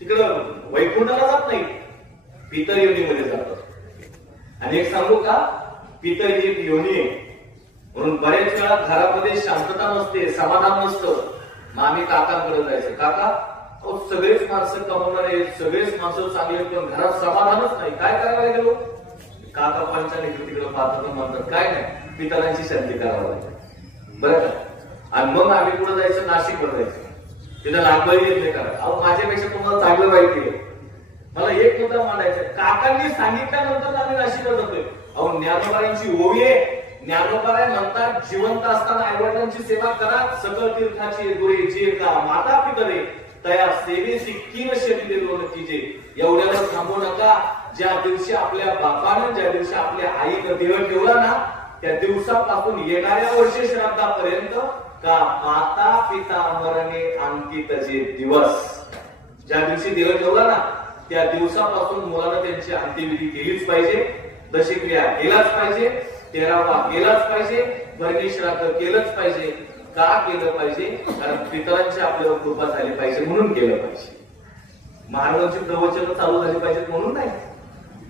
तिकडं वैकुंठाला जात नाही, पितर योनीमध्ये जातात. आणि एक सांगू का, पितर ही योनी आहे म्हणून बरेच वेळा घरामध्ये शांतता नसते, समाधान नसतं. मग आम्ही काकांकडे जायचं, काका सगळेच माणसं कमवणारे, सगळेच माणसं चांगले, पण घरात समाधानच नाही, काय करायला गेलो. काका पंचाने तिकडे पाहतात म्हणतात, काय नाही, पितरांची शांती करावं लागते बरं का. आणि मग आम्ही पुढे जायचं, नाशिकवर जायचं, तिथं लांबही येत नाही करा. अहो माझ्यापेक्षा तुम्हाला चांगलं माहिती आहे. मला एक मुद्दा मांडायचा, काकांनी सांगितल्यानंतर आम्ही नाशिकला जातोय. अहो ज्ञानोबारायांची ओवी आहे, ज्ञानोबाराय म्हणतात, जिवंत असताना आईवडिलांची सेवा करा, सकल तीर्थाची गुरे जे का माता पितरे तया सेवेची किन शरीर लोन कीजे. एवढ्यावर थांबू नका. ज्या दिवशी आपल्या बापानं, ज्या दिवशी आपल्या आईनं देह ठेवला ना, त्या दिवसापासून येणाऱ्या वर्ष श्राद्धापर्यंत का माता पिता मरणे अंकित जे दिवस, ज्या दिवशी देह ठेवला ना त्या दिवसापासून मुलानं त्यांची अंत्यविधी केलीच पाहिजे, दशक्रिया केलाच पाहिजे, 13वा केलाच पाहिजे, वर्णी श्राद्ध केलंच पाहिजे. का केलं पाहिजे, कारण पितरांची आपल्यावर कृपा झाली पाहिजे म्हणून केलं पाहिजे. महाराजांची प्रवचन चालू झाली पाहिजेत म्हणून नाही.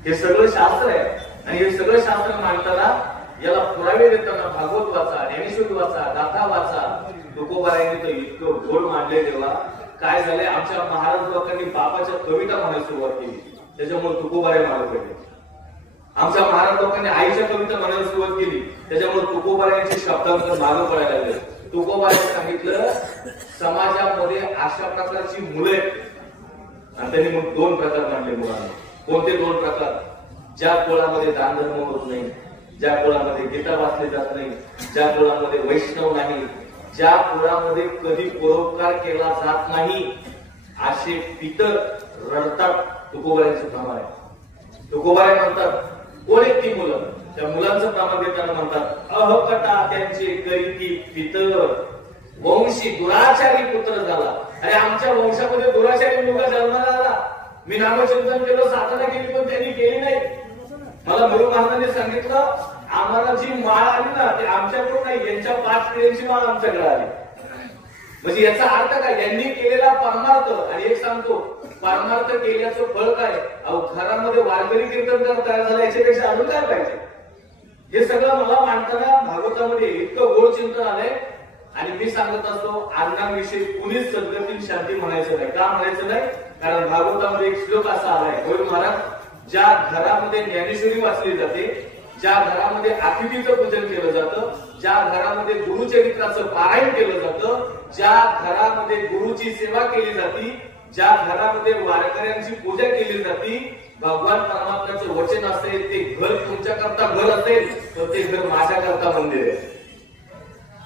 हे सगळं शास्त्र आहे. आणि हे सगळं शास्त्र मांडताना, याला पुरावे देताना भागवत वाचा, ज्ञानेश्वरी वाचा, गाथा वाचा. तुकोबारायांनी तर इतकं गोड मांडले तेव्हा काय झालंय, आमच्या महाराज लोकांनी बापाच्या कविता म्हणायला सुरुवात केली, त्याच्यामुळे तुकोबाराय मागे पडले. आमच्या महाराज लोकांनी आईच्या कविता म्हणायला सुरुवात केली, त्याच्यामुळे तुकोबारायांचे शब्दांतर मागे पडायला लागले. तुकोबारायांनी सांगितलं, समाजामध्ये अशा प्रकारची मुलं आहेत. आणि त्यांनी मग 2 प्रकार मांडले मुलांना. कोणते 2 प्रकार, ज्या कुळामध्ये दान धर्म होत नाही, ज्या कुळामध्ये गीता वाचली जात नाही, ज्या कुळामध्ये वैष्णव नाही, ज्या कुळामध्ये कधी परोपकार केला जात नाही, असे पितर रडतात. तुकोबारायांचं प्रमाण आहे. तुकोबाराय म्हणतात, कोण आहेत ती मुलं, त्या मुलांचं प्रमाण देताना म्हणतात, अहकटा त्यांचे करीती पितर वंशी दुराचारी पुत्र झाला. अरे आमच्या वंशामध्ये दुराचारी मुलगा जन्माला आला. मी नामचिंतन केलं, साधना केली, पण त्यांनी केली नाही. मला गुरु महाराजांनी सांगितलं, आम्हाला जी माळ आली ना ते आमच्याकडून नाही, यांच्या 5 पिढ्यांची माळ आमच्याकडे आली. म्हणजे याचा अर्थ काय, यांनी केलेला परमार्थ. आणि एक सांगतो, परमार्थ केल्याचं फळ काय, अहो घरामध्ये वारकरी कीर्तन तयार झालं, याच्यापेक्षा अजून काय पाहिजे. हे सगळं मला मांडताना भागवतामध्ये इतकं गोड चिंतन आलंय. आणि मी सांगत असतो, अण्णांविषयी कुणीच सद्गती शांती म्हणायचं नाही. का म्हणायचं नाही, कारण भागवतामध्ये एक श्लोक असा आलाय, महाराज ज्या घरामध्ये ज्ञानेश्वरी वाचली जाते ज्या घरामध्ये अतिथीचं पूजन केलं जातं, ज्या घरामध्ये गुरुचरित्राचं पारायण केलं जातं, ज्या घरामध्ये गुरुची सेवा केली जाती, ज्या घरामध्ये वारकऱ्यांची पूजा केली जाती, भगवान परमात्म्याचं वचन असेल ते घर तुमच्या करता घर असेल तर ते घर माझ्या करता मंदिर आहे.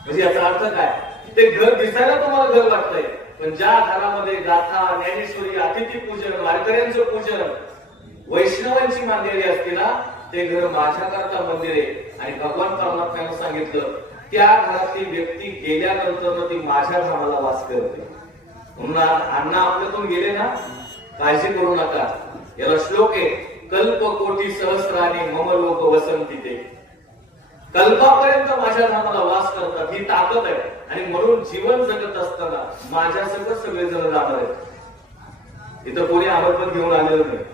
म्हणजे याचा अर्थ काय? ते घर दिसायला तुम्हाला घर वाटतंय, पण ज्या घरामध्ये गाथा, ज्ञानेश्वरी, अतिथी पूजन, वारकऱ्यांचं पूजन, वैष्णवांची मांडलेली असते ना, ते घर माझ्या करता मंदिर आहे. आणि भगवान परमात्म्यानं सांगितलं त्या घरातली व्यक्ती गेल्यानंतर ती माझ्या धामाला वास करते. म्हणून अण्णा आपल्यातून गेले ना, काळजी करू नका. याला श्लोक आहे, कल्प कोटी सहस्राने मम लोक वसंती ते. कल्पापर्यंत माझ्या धामाला वास करतात, ही ताकद आहे. आणि म्हणून जीवन जगत असताना माझ्या सगळं सगळेजण जाणार आहेत. इथं कोणी आवडपण घेऊन आलेलं नाही.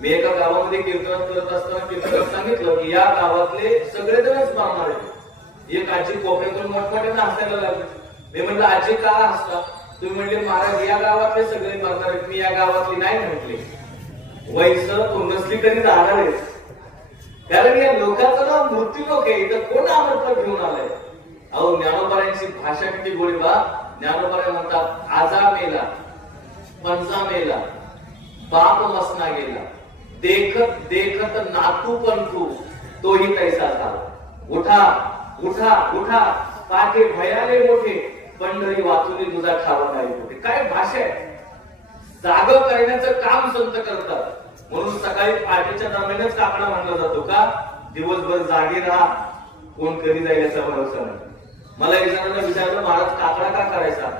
मी एका गावामध्ये कीर्तन करत असताना कीर्तनात सांगितलं की या गावातले सगळेजणच मारणार आहेत. एक आजी कोपऱ्यातून मोठमोठ्यानं हसायला लागली. मी म्हणलं आजी का हसता? तुम्ही म्हणले महाराज या गावातले सगळे मारणार आहेत. मी या गावातली नाही म्हटले. वैस तू नसली तरी जाणार आहे, कारण या लोकांचं नाव मृत्यू लोक आहे. इथं कोण आवडपण घेऊन आलंय? अहो ज्ञानोबारांची भाषा किती गोडी बा. ज्ञानोबारा म्हणतात, आजा मेला, पंजा मेला, बाप मसना गेला, देखत देखत नातू पण तू तोही तैसा झाला. उठा उठा उठा, पाठे भयाले मोठे, पंढरी वाचुनी तुझा ठावा नाही कुठे. काय भाषा आहे! जाग करण्याचं काम संत करतात. म्हणून सकाळी पहाटेच्या दरम्यानच काकडा मांडला जातो का? दिवसभर जागे राहा, कोण कधी जाईल याचा भरोसा नाही. मला एक जणांना विचारलं, महाराज काकडा का करायचा?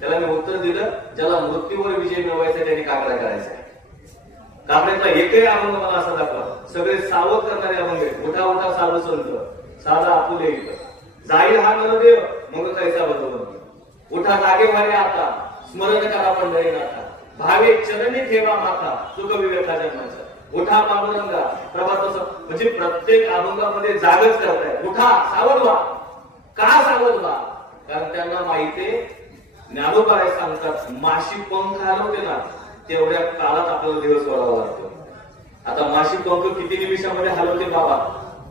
त्याला मी उत्तर दिलं, ज्याला मृत्यूवर विजय मिळवायचा त्याने काकडा करायचा. काकड्यातला एकही अभंग मला असा दाखवा. सगळे सावध करणारे अभंग आहेत. उठा उठा साधू संत, साधा आपुले जाईल हा नरदेव, मग कैसा बदल. उठा जागे व्हावे आता, स्मरण करा पंढरीनाथा, भावे चरणी ठेवा माथा, सुख विवेका जन्माचा. उठा पांडुरंगा प्रभात. म्हणजे प्रत्येक अभंगामध्ये जागच करताय. उठा, सावध व्हा. का सावध व्हा? कारण त्यांना माहितीये ज्ञानोबा सांगतात, माशी पंख हलवते ना तेवढ्या काळात आपल्याला दिवस सोडावा लागतो. आता माशी पंख किती निमिषामध्ये हलवते बाबा?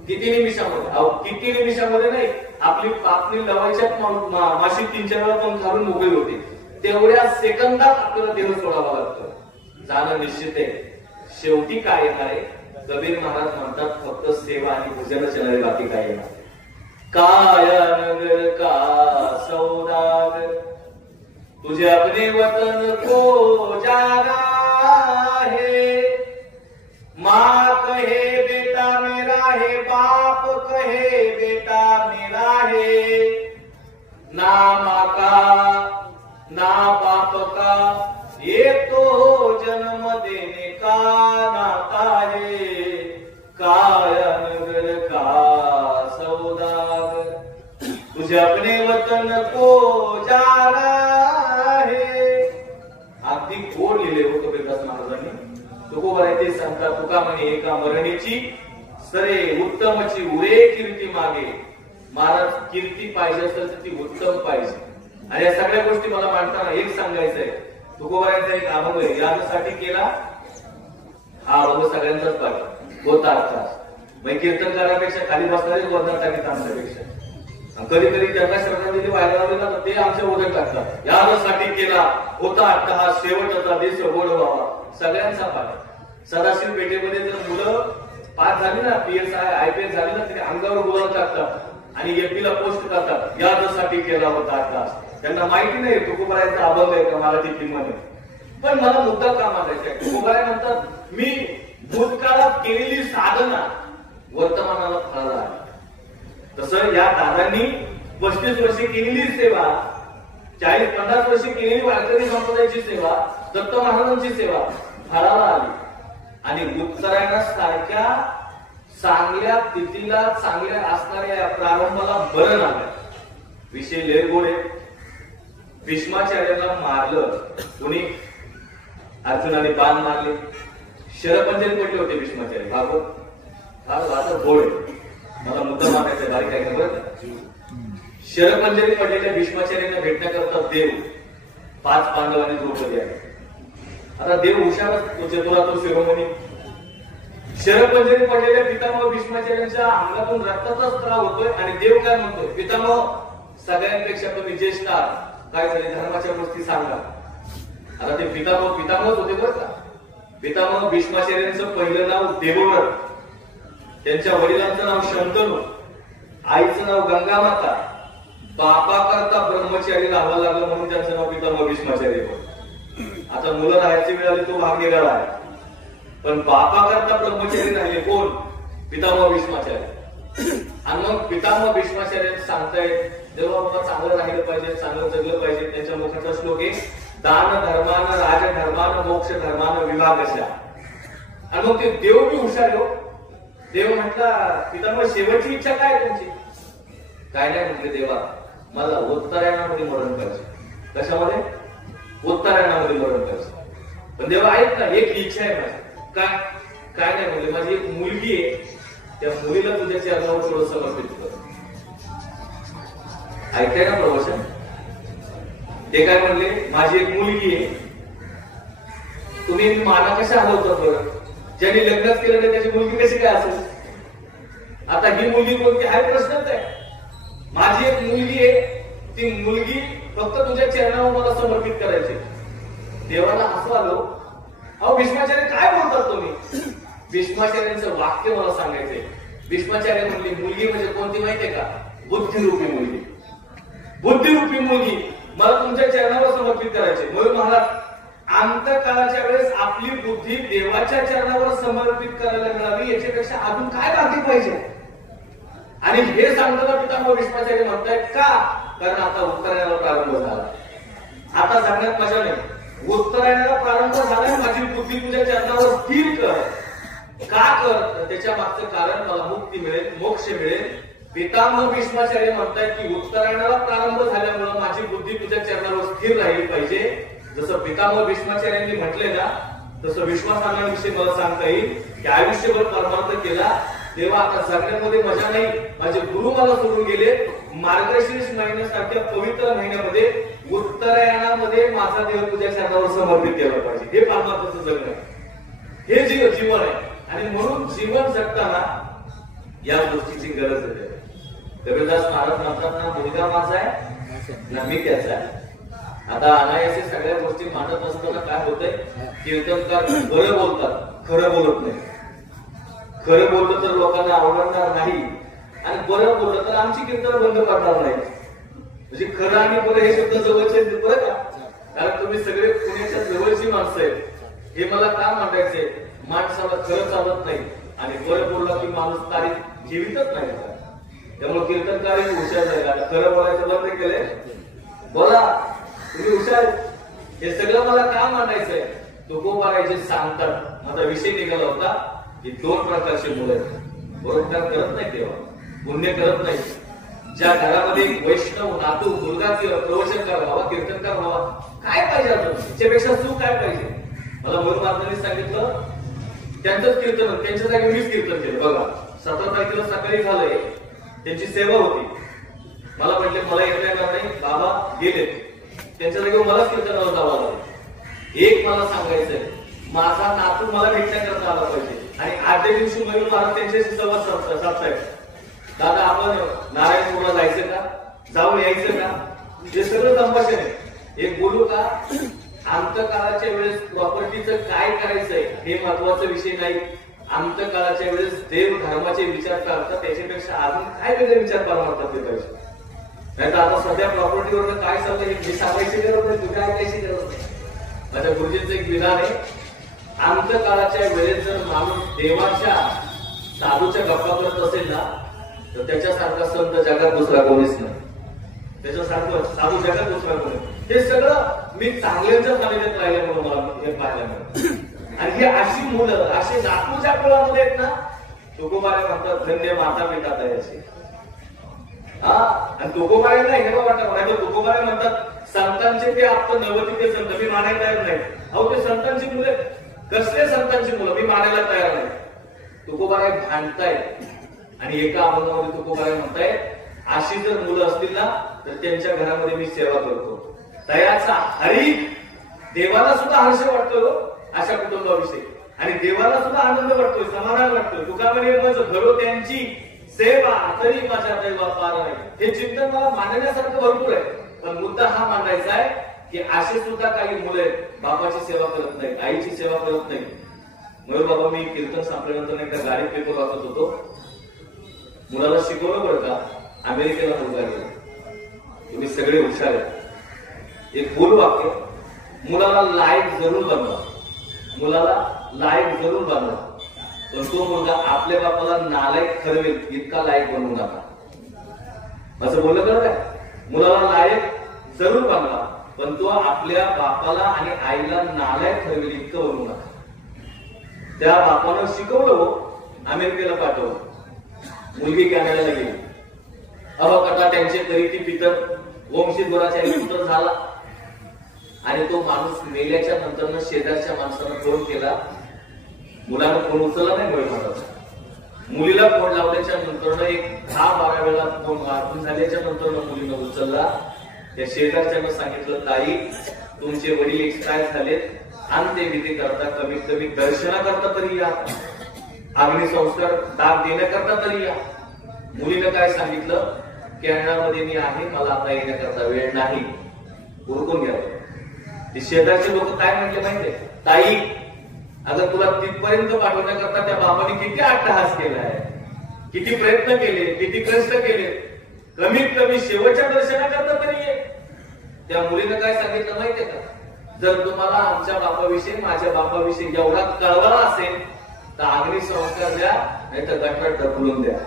किती निमिषामध्ये? अहो किती निमिषामध्ये नाही, आपली पापणी लवायच्यात माशी 3-4 वेळा पंख घालून मोकळी होते. तेवढ्या सेकंदात आपल्याला देह सोडावा लागतो. जाणं निश्चित आहे. शेवटी काय येणार आहे? कबीर महाराज म्हणतात, फक्त सेवा आणि पूजनच येणारे, बाकी काय येणार? काया नगर का सौदागर, तुझे अपने वतन को जाना है. माँ कहे बेटा मेरा है, बाप कहे बेटा मेरा है. ना माँ का ना बाप का ये तो जन्म देने का नाता है. काया नगर का सौदागर, तुझे अपने वतन को जाना है. अगदी गोड लिहिले होतो कबीरदास महाराजांनी. तुकोबाराय ते सांगतात, तुका म्हणे एका मरणीची सरे उत्तमची उरे कीर्ती मागे. महाराज कीर्ती पाहिजे असेल तर ती उत्तम पाहिजे. आणि या सगळ्या गोष्टी मला मांडताना एक सांगायचंय, तुकोबारायचा एक अभंग आहे, यासाठी केला हा अभंग सगळ्यांचाच पाहिजे होता अर्थात. मग कीर्तनकारापेक्षा खाली बसणारे वरदान टाकीत आमच्यापेक्षा. कधी कधी त्यांना श्रद्धांजली व्हायला लागली ना, तर ते आमच्या वजन टाकतात. यासाठी केला होता हा शेवटचा देश गोड व्हावा. सगळ्यांचा पाठ. सदाशिव पेठेमध्ये जर मुलं पास झाली ना, PSI IPS झाली ना, तरी अंगावर गुलाल टाकतात आणि एपीला पोस्ट करतात, यासाठी केला होता अर्थात. त्यांना माहिती नाही तुकोबारायचा अभंग आहे का मराठी किंमत. पण मला मुद्दा का मागायचा आहे, तुकोबाराय म्हणतात, मी भूतकाळात केलेली साधना वर्तमानाला फळाला आहे. तसं या दादांनी 35 वर्षे केलेली सेवा, 40-50 वर्षे केलेली वारकरी संप्रदायाची सेवा, दत्त महाराजांची सेवा फळाला आली. आणि उत्तरायणा सारख्या चांगल्या तिथीला चांगल्या असणाऱ्या प्रारंभाला बरं आलं. विषय लेरगोडे. भीष्माचार्याला मारलं कोणी? अर्जुनाने बाण मारले, शरपंजरी पडले होते भीष्माचार्य. भागवत घोड आहे. मला मुद्दा मागायचा बारीक आहे का बरं? शरपंजरी पडलेल्या भीष्माचार्यांना भेटण्याकरता देव 5 पांडवांनी द्रौपदी आहे. आता देव हुशारच, तो चतुरातुर शिरोमणी. शरपंजरी पडलेल्या पितामह भीष्माचार्यांच्या अंगातून रक्ताचा स्त्राव होतोय आणि देव काय म्हणतोय, पितामह सगळ्यांपेक्षा तुम्ही ज्येष्ठ आहात, काय झाले धर्माच्या गोष्टी सांगा. आता ते पितामहच होते बरं का. पितामह भीष्माचार्यांचं पहिलं नाव देवव्रत, त्यांच्या वडिलांचं नाव शंतनू, आईचं नाव गंगामाता, बापा करता ब्रह्मचारी राहावं लागलं म्हणून त्यांचं नाव पितामह भीष्माचार्य. आता मुलं राहायची वेळ आली तो भाग निघाला आहे, पण बापा करता ब्रह्मचारी राहिले कोण, पितामह भीष्माचार्य. आणि मग पितामह भीष्माचार्य सांगतायत देवा बाबा चांगलं राहिलं पाहिजे, चांगलं जगलं पाहिजे. त्यांच्या मुखाचा श्लोक आहे, दान धर्मान राजधर्मान मोक्ष धर्मान विभागशा. आणि मग ते देव बी हुशार हो. देव म्हटला पितामह शेवटची इच्छा काय तुमची, काय नाही म्हटले देवा मला उत्तरायणामध्ये मरण पाहिजे. कशामध्ये, उत्तरायणामध्ये मरण पाहिजे. पण देवा ऐक ना, एक इच्छा आहे माझी. काय, काय नाही म्हणले माझी एक मुलगी आहे, त्या मुलीला तुझ्या चरणावर थोडं समर्पित कर. ऐकाय ना प्रवचन, ते काय म्हणले माझी एक मुलगी आहे, तुम्ही माना कशा हलवतात बरं, ज्यांनी लग्नच केलं नाही त्याची मुलगी कशी काय असेल. आता ही मुलगी कोणती आहे प्रश्नच आहे. माझी एक मुलगी आहे, ती मुलगी फक्त तुझ्या चरणावर मला समर्पित करायची. देवाला हसू आलो, अहो भीष्माचार्य काय बोलतात तुम्ही. भीष्माचार्यांचं वाक्य मला सांगायचंय. भीष्माचार्य म्हणली मुलगी म्हणजे कोणती माहितीये का, बुद्धिरूपी मुलगी. बुद्धिरूपी मुलगी मला तुमच्या चरणावर समर्पित करायची. म्हणून महाराज अंतकाळाच्या वेळेस आपली बुद्धी देवाच्या चरणावर समर्पित करायला मिळावी याच्यापेक्षा अजून काय बाकी पाहिजे. आणि हे सांगताना पितामह भीष्माचार्य म्हणतायत का, कारण आता उत्तरायणाला प्रारंभ झाला. आता सांगण्यात मजा नाही, उत्तरायणाला प्रारंभ झाला, माझी बुद्धी तुझ्या चरणावर स्थिर कर. का कर, त्याच्या मागचं कारण मला मुक्ती मिळेल, मोक्ष मिळेल. पितामह भीष्माचार्य म्हणतायत की उत्तरायणाला प्रारंभ झाल्यामुळे माझी बुद्धी तुझ्या चरणावर स्थिर राहिली पाहिजे. जसं पितामह भीष्माचार्यांनी म्हटले ना, तसं विश्वासांविषयी मला सांगता येईल की आयुष्यभर परमार्थ केला तेव्हा आता जगण्यामध्ये मजा नाही. माझे गुरु मला सोडून गेले. मार्गशीर्ष महिन्यासारख्या पवित्र महिन्यामध्ये उत्तरायणामध्ये माझा देव तुझ्या चरणावर समर्पित केला पाहिजे. हे परमार्थाचं जगणं आहे, हे जीवन आहे. आणि म्हणून जीवन जगताना या गोष्टीची गरज आहे. कबीरदास महाराज म्हणतात ना, मुलगा माझा आहे ना मी त्याचा आहे. आता अनायासे सगळ्या गोष्टी मांडत असताना काय होतंय, कीर्तनकार बरं बोलतात, खरं बोलत नाही. खरं बोललं तर लोकांना आवडणार नाही आणि बरं बोललं तर आमची कीर्तन बंद करणार नाही. म्हणजे खरं आणि बरं हे शब्द जवळचे बरं का, कारण तुम्ही सगळे पुण्याच्या जवळची माणसं आहेत. हे मला का मांडायचंय, माणसाला खरं चालत नाही आणि बरं बोलला की माणूस तारीख जीवितच नाही. त्यामुळे कीर्तनकार हुशार झाला, खरं बोलायचं बंद केलंय. बोला तुम्ही हुशार. हे सगळं मला का मांडायचंय, तुकोबारायचे सांगतात. माझा विषय निघाला होता की 2 प्रकारचे मुलं आहेत. बरोबर करत नाही तेव्हा, पुण्य करत नाही. ज्या घरामध्ये वैष्णव नातू मुलगा प्रवचनकार व्हावा, कीर्तनकार व्हावा, काय पाहिजे अजून त्याच्यापेक्षा सुख काय पाहिजे. मला मधु महाराजांनी सांगितलं त्यांचंच कीर्तन, त्यांच्या जागी मीच कीर्तन केलं. बघा 17 तारखेला सकाळी झालंय, त्यांची सेवा होती. मला म्हटले मला येणार नाही, बाबा गेले, त्यांच्या जागी मलाच कीर्तनाला जावं लागलं. एक मला सांगायचंय, माझा नातू मला भेटण्याकरता आला पाहिजे. आणि आजच्या दिवशी मयूर महाराज त्यांच्याशी संवाद साधतायत, दादा आपण नारायणपूरला जायचं का, जाऊन यायचं का. हे सगळं संभाषण आहे. एक बोलू का, अंतकाळाच्या वेळेस प्रॉपर्टीचं काय करायचंय हे महत्वाचा विषय नाही. अंतकाळाच्या वेळेस देव धर्माचे विचार करतात, त्याच्यापेक्षा अजून काय वेगळे विचार परमार्थात पाहिजे. नाही तर आता सध्या प्रॉपर्टीवर काय चाललं हे मी सांगायची गरज नाही, तुझ्या ऐकायची गरज नाही. माझ्या गुरुजींचं एक विधान आहे, अंतकाळाच्या वेळेस जर माणूस देवाच्या साधूच्या गप्पा करत असेल ना, तर त्याच्यासारखा संत जगात दुसरा कोणीच नाही. त्याच्यासारखं साधू जगात दुसरा कोणी. हे सगळं मी चांगल्याच्या सानिध्यात राहिल्यामुळे मला हे पाहायला मिळतं. आणि ही अशी मुलं, अशी नातूच्या कुळामध्ये आहेत ना, तुकोबारे म्हणतात धन्य माता पिता तयाची. आणि तुकोबारे नाही हे वाटत नाही, तुकोबारे म्हणतात संतांचे ते आपण नवती ते संत मी मानायला तयार नाही. अहो ते संतांची मुले, कसले संतांची मुलं मी मानायला तयार नाही. तुकोबारे भांडतायत आणि एका अभंगामध्ये तुकोबारे म्हणतायत अशी जर मुलं असतील ना तर त्यांच्या घरामध्ये मी सेवा करतो. तयाचा हरी देवाला सुद्धा हर्ष वाटतो अशा कुटुंबाविषयी. आणि देवाला सुद्धा आनंद वाटतोय, समाधान वाटतोय. तुका म्हणे मज घरो त्यांची सेवा तरी माझ्या दैवा पार नाही. हे चिंतन मला मांडण्यासारखं भरपूर आहे, पण मुद्दा हा मांडायचा आहे की असे सुद्धा काही मुलं आहेत, बापाची सेवा करत नाही, आईची सेवा करत नाही. मयूर बाबा, मी कीर्तन संपल्यानंतर एकदा गाडीत पेपर वाचत होतो. मुलाला शिकवलं बरं का, अमेरिकेला मुलगा गेला, तुम्ही सगळे हुशार आहेत. एक बोल वाक्य, मुलाला लायक जरूर बनवा, मुलाला लायक जरूर बनवा, पण तो मुलगा आपल्या बापाला नालायक ठरवेल इतका लायक बनवू नका. असं बोललं कळत आहे? मुलाला लायक जरूर बनवा, पण तो आपल्या बापाला आणि आईला नालायक ठरवेल इतकं बनवू नका. त्या बापानं शिकवलं, अमेरिकेला पाठवलं, मुलगी कॅनडाला गेली. अवकटा त्यांचे करीती पितर वंशी गुराच्या पुत्र झाला. आणि तो माणूस मेल्याच्या नंतर शेजारच्या माणसानं फोन केला, मुलानं फोन उचलला नाही. मुलीला फोन लावल्याच्या नंतर एक 10-12 वेळा फोन मारून झाल्याच्या नंतर मुलीनं उचलला. त्या शेजारच्यानं सांगितलं, ताई तुमचे वडील एक्सपायर झालेत, अंत्यविधी करता कमीत कमी दर्शनाकरता तरी या, अग्निसंस्कार दाग देण्याकरता तरी या. मुलीनं काय सांगितलं, कॅनडामध्ये मी आहे, मला आता येण्याकरता वेळ नाही. उरकून घ्या. ते शेजारचे लोक काय म्हटले माहितीये, ताई अगं तुला तिथपर्यंत पाठवण्याकरता त्या बाबाने किती अट्टहास केलाय, किती प्रयत्न केले, किती कष्ट केले, कमीत कमी शेवटच्या दर्शनाकरता तरी ये. त्या मुलीनं काय सांगितलं माहितीये का, जर तुम्हाला आमच्या बापाविषयी माझ्या बापाविषयी एवढा कळवळा असेल तर अग्निसंस्कार द्या, नाही तर गटारात ढकलून द्या.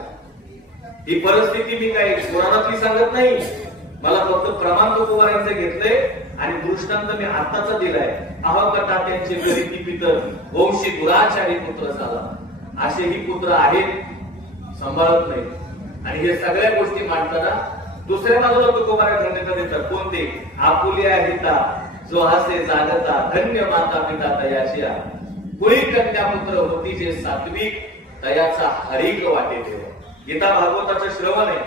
ही परिस्थिती मी काही पुराणातली सांगत नाही, मला फक्त प्रमाण तुकोबारांचे घेतले आणि दृष्टांत मी आत्ताचा दिलाय. अहकटा त्यांचे करीती पितर वंशी गुराचारी पुत्र झाला. असेही पुत्र आहेत, सांभाळत नाही. आणि हे सगळ्या गोष्टी मांडताना दुसऱ्या बाजूला तुकोबारा खंडित देतात, कोणते, आपुल्या हिता जो हसे जागता धन्य माता पिता तयाच्या, कुळी कन्या पुत्र होती जे सात्विक तयाचा हरिक वाटे देव. गीता भागवताचं श्रवण आहे.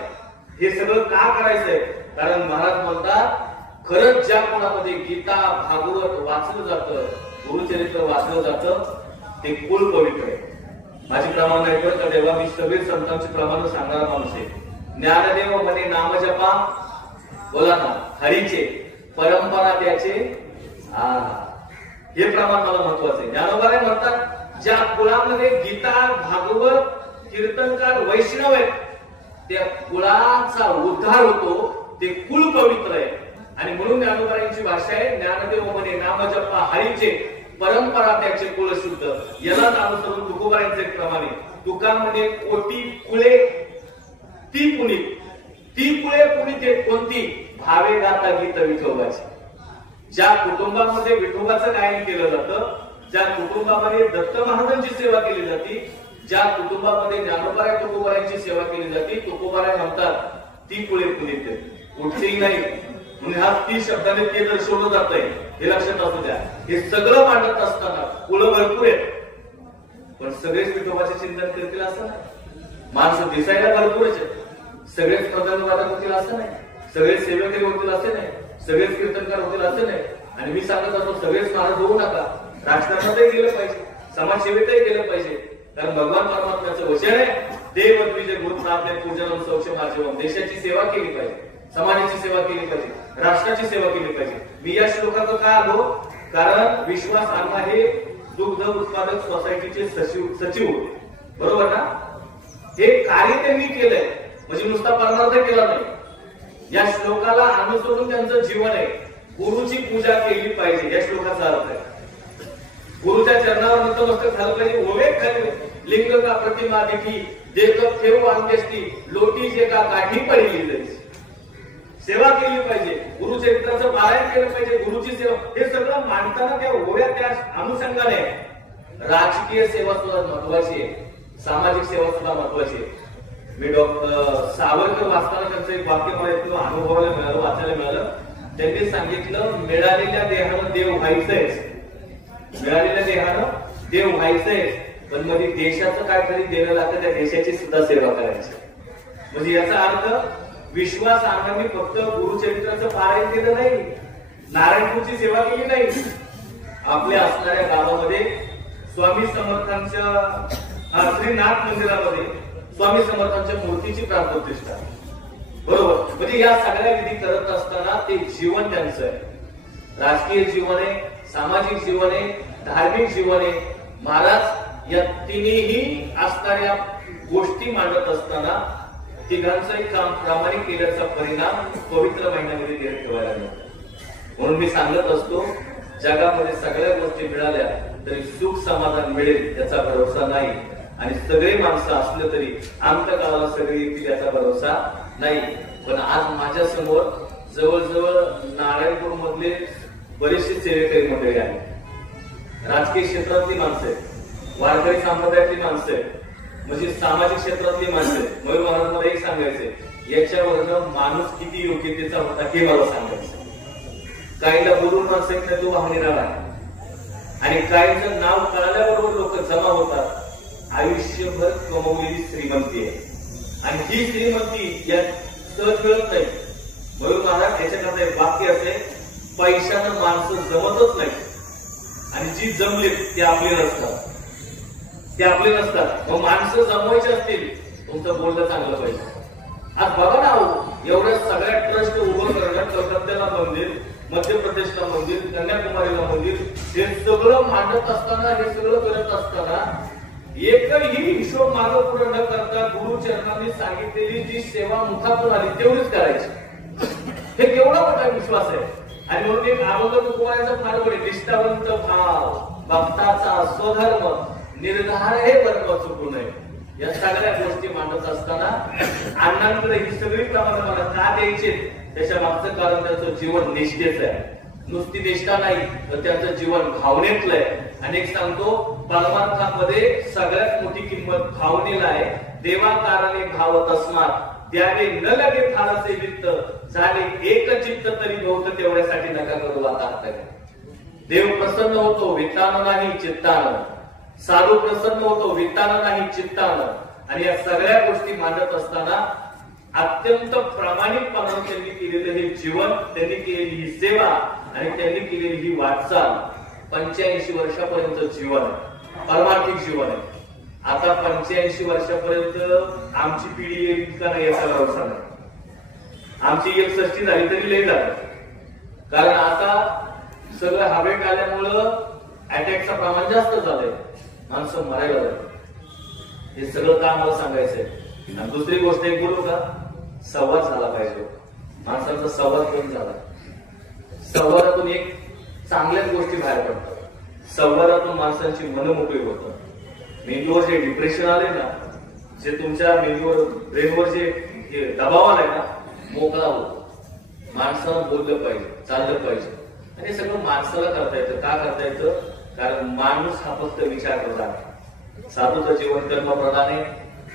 हे सगळं का करायचंय, कारण महाराज म्हणतात खरंच ज्या कोणामध्ये गीता भागवत वाचलं जातं, गुरुचरित्र वाचलं जातं, ते कुल पवित्र आहे. माझी प्रमाण नाही बरं का देवा, मी सगळे संतांची प्रमाण सांगणारा माणूस आहे. ज्ञानदेव म्हणे नाम जपा, बोला ना, हरीचे परंपरा त्याचे, हे प्रमाण मला महत्वाचं आहे. ज्ञानोबा म्हणतात ज्या कुळामध्ये गीता भागवत कीर्तनकार वैष्णव आहेत, त्या कुळाचा उद्धार होतो, ते कुळ पवित्र आहे. आणि म्हणून ज्ञानोबाईंची भाषा आहे, ज्ञानदेव म्हणे नाम जपा हरीचे परंपरा त्याचे कुळ शुद्ध. यालाच अनुसरून तुकोबारांचे एक प्रमाणे, तुका म्हणे कोटी कुळे ती पुनीत, ती कुळे पुनीत आहेत कोणती, भावे गाता गीत विठोबाची. ज्या कुटुंबामध्ये विठोबाचं गायन केलं जातं, ज्या कुटुंबामध्ये दत्त महाराजांची सेवा केली जाते, ज्या कुटुंबामध्ये ज्ञानोबा तुकोबारांची सेवा केली जाते, तुकोबारा म्हणतात ती कुळे पुनीत आहेत, कुठचेही नाही. म्हणून हा 30 शब्दाने ते दर्शवलं जात आहे, हे लक्षात असू द्या. हे सगळं मांडत असताना कुळ भरपूर आहेत, पण सगळेच विठोबाचे चिंतन करतील असं नाही. माणसं दिसायला भरपूरच आहेत, सगळेच प्रधानवादक होतील असं नाही, सगळेच सेवेकरी होतील असे नाही, सगळेच कीर्तनकार होतील असे नाही. आणि मी सांगत असतो सगळेच महाराज होऊ नका, राजकारणातही गेलं पाहिजे, समाजसेवेतही गेलं पाहिजे. कारण भगवान परमात्म्याचं वचन आहे, देव द्विज गुरु प्राप्त पूजनम सौक्ष माझेवम. देशाची सेवा केली पाहिजे, समाजाची सेवा केली पाहिजे, राष्ट्राची सेवा केली पाहिजे. मी या श्लोकाचं का आलो, कारण विश्वास अण्णा हे दुग्ध उत्पादक सोसायटीचे सचिव होते, बरोबर ना. हे कार्य त्यांनी केलंय, म्हणजे नुसता परमार्थ केला नाही. या श्लोकाला अनुसरून त्यांचं जीवन आहे. गुरुची पूजा केली पाहिजे, या श्लोकाचा अर्थ आहे. गुरुच्या चरणावर नतमस्तक झालं पाहिजे. ओवे खाली लिंग का प्रतिमा देखी देख ठेव अंत्येष्टी लोटी जे का काठी पडली जायची. सेवा केली पाहिजे, गुरुचरित्राचं पारायण केलं पाहिजे, गुरुची सेवा. हे सगळं मांडताना त्या ओव्या त्या अनुषंगाने राजकीय सेवा सुद्धा महत्वाची आहे, सामाजिक सेवा सुद्धा महत्वाची आहे. मी डॉक्टर सावरकर वाचताना त्यांचं एक वाक्य मला इतकं अनुभवायला मिळालं, वाचायला मिळालं. त्यांनी सांगितलं, मिळालेल्या देहानं देव व्हायचंय, मिळालेल्या देहानं देव व्हायचंय, पण मध्ये देशाचं काहीतरी देणं लागतं, त्या देशाची सुद्धा सेवा करायची. म्हणजे याचा अर्थ विश्वास अण्णांनी फक्त गुरुचरित्राचं पारायण केलं नाही, नारायणपूरची सेवा केली नाही, आपल्या असणाऱ्या गावामध्ये स्वामी समर्थांच्या श्रीनाथ मंदिरामध्ये स्वामी समर्थांच्या मूर्तीची प्राणप्रतिष्ठा, बरोबर. म्हणजे या सगळ्या विधी करत असताना ते जीवन त्यांचं आहे, राजकीय जीवन आहे, सामाजिक जीवन आहे, धार्मिक जीवन आहे. महाराज या तिन्ही असणाऱ्या गोष्टी मांडत असताना तिघांचंही काम प्रामाणिक केल्याचा परिणाम पवित्र महिन्यामध्ये ठेवायला मिळतो. म्हणून मी सांगत असतो, जगामध्ये सगळ्या गोष्टी मिळाल्या तरी सुख समाधान मिळेल याचा भरोसा नाही, आणि सगळे माणसं असले तरी अंतकाळाला सगळे येतील याचा भरोसा नाही. पण आज माझ्या समोर जवळजवळ नारायणपूर मधले बरेचसे सेवेकरी मंडळी आहेत, राजकीय क्षेत्रातली माणसं आहेत, वारकरी संप्रदायातली माणसं आहेत, म्हणजे सामाजिक क्षेत्रातली माणसं आहेत. मयूर महाराज मला एक सांगायचंय, याच्यावरनं माणूस किती योग्यतेचा होता हे मला सांगायचं. काहीला बोलून माणसं येत नाही, तो वाहणीराळा आहे, आणि काहींचं नाव कळाल्याबरोबर लोक जमा होतात. आयुष्यभर कमवलेली श्रीमंती आहे, आणि ही श्रीमंती या सहज मिळत नाही. मयूर महाराज याच्याकरता एक वाक्य असे, पैशानं माणसं जमतच नाही, आणि जी जमले ते आपले नसतात, ते आपले नसतात. मग माणसं जमवायची असतील, तुमचं बोलणं चांगलं पाहिजे. आज बघा ना, एवढ्या सगळ्या ट्रस्ट उभं करणं, कलकत्त्याला मंदिर, मध्य प्रदेशला मंदिर, कन्याकुमारीला मंदिर, हे सगळं मांडत असताना, हे सगळं करत असताना एकही हिशोब मागं पुढे न करता गुरुचरणांनी सांगितलेली जी सेवा मुखातून आली तेवढीच करायची. हे केवढा मोठा विश्वास आहे. आणि म्हणून एक अभंग तुकोबारांचा फार बरे, निष्ठावंत भाव, भक्ताचा स्वधर्म, निर्धार हे वर्ग चुकू नये. या सगळ्या गोष्टी मांडत असताना अण्णांकडे ही सगळी प्रमाणे मला का द्यायचे, त्याच्या मागचं कारण त्यांचं जीवन निष्ठेचं आहे. नुसती निष्ठा नाही, तर त्यांचं जीवन भावनेतलं आहे. आणि एक सांगतो, परमार्थामध्ये सगळ्यात मोठी किंमत भावनेला आहे. देवा कारणे भाव तस्मात त्याने न लगे फारसे वित्त, झाले एक चित्त तरी नव्हतं, तेवढ्यासाठी नका करू आता. देव प्रसन्न होतो वित्तानं नाही चित्तानं, साधू प्रसन्न होतो वित्तानं नाही चित्तानं. आणि या सगळ्या गोष्टी मांडत असताना अत्यंत प्रामाणिकपणाने त्यांनी केलेलं हे जीवन, त्यांनी केलेली ही सेवा, आणि त्यांनी केलेली ही वाटचाल 85 वर्षापर्यंत जीवन आहे, परमार्थिक जीवन आहे. आता 85 वर्षापर्यंत आमची पिढी येईल का नाही याचा भरोसा नाही. आमची 61 झाली तरी लय झालं, कारण आता सगळं हवेत आल्यामुळं अटॅकचं प्रमाण जास्त झालंय, माणसं मरायला लागले. हे सगळं का मला सांगायचंय. आणि दुसरी गोष्ट एक बोलू का, संवाद झाला पाहिजे. माणसांचा संवाद कमी झाला. संवादातून एक चांगल्याच गोष्टी बाहेर पडतात. संवादातून माणसांची मन मोकळी होतं. मेंदूवर जे डिप्रेशन आले ना, जे तुमच्या मेंदूवर ब्रेनवर जे दबाव आलाय ना, मोकळा होतो. माणसानं बोललं पाहिजे, चाललं पाहिजे. आणि हे सगळं माणसाला करता येतं. का करता येतं, कारण माणूस हा फक्त विचार प्रधान आहे. साधूचं जीवन कर्म प्रधान आहे,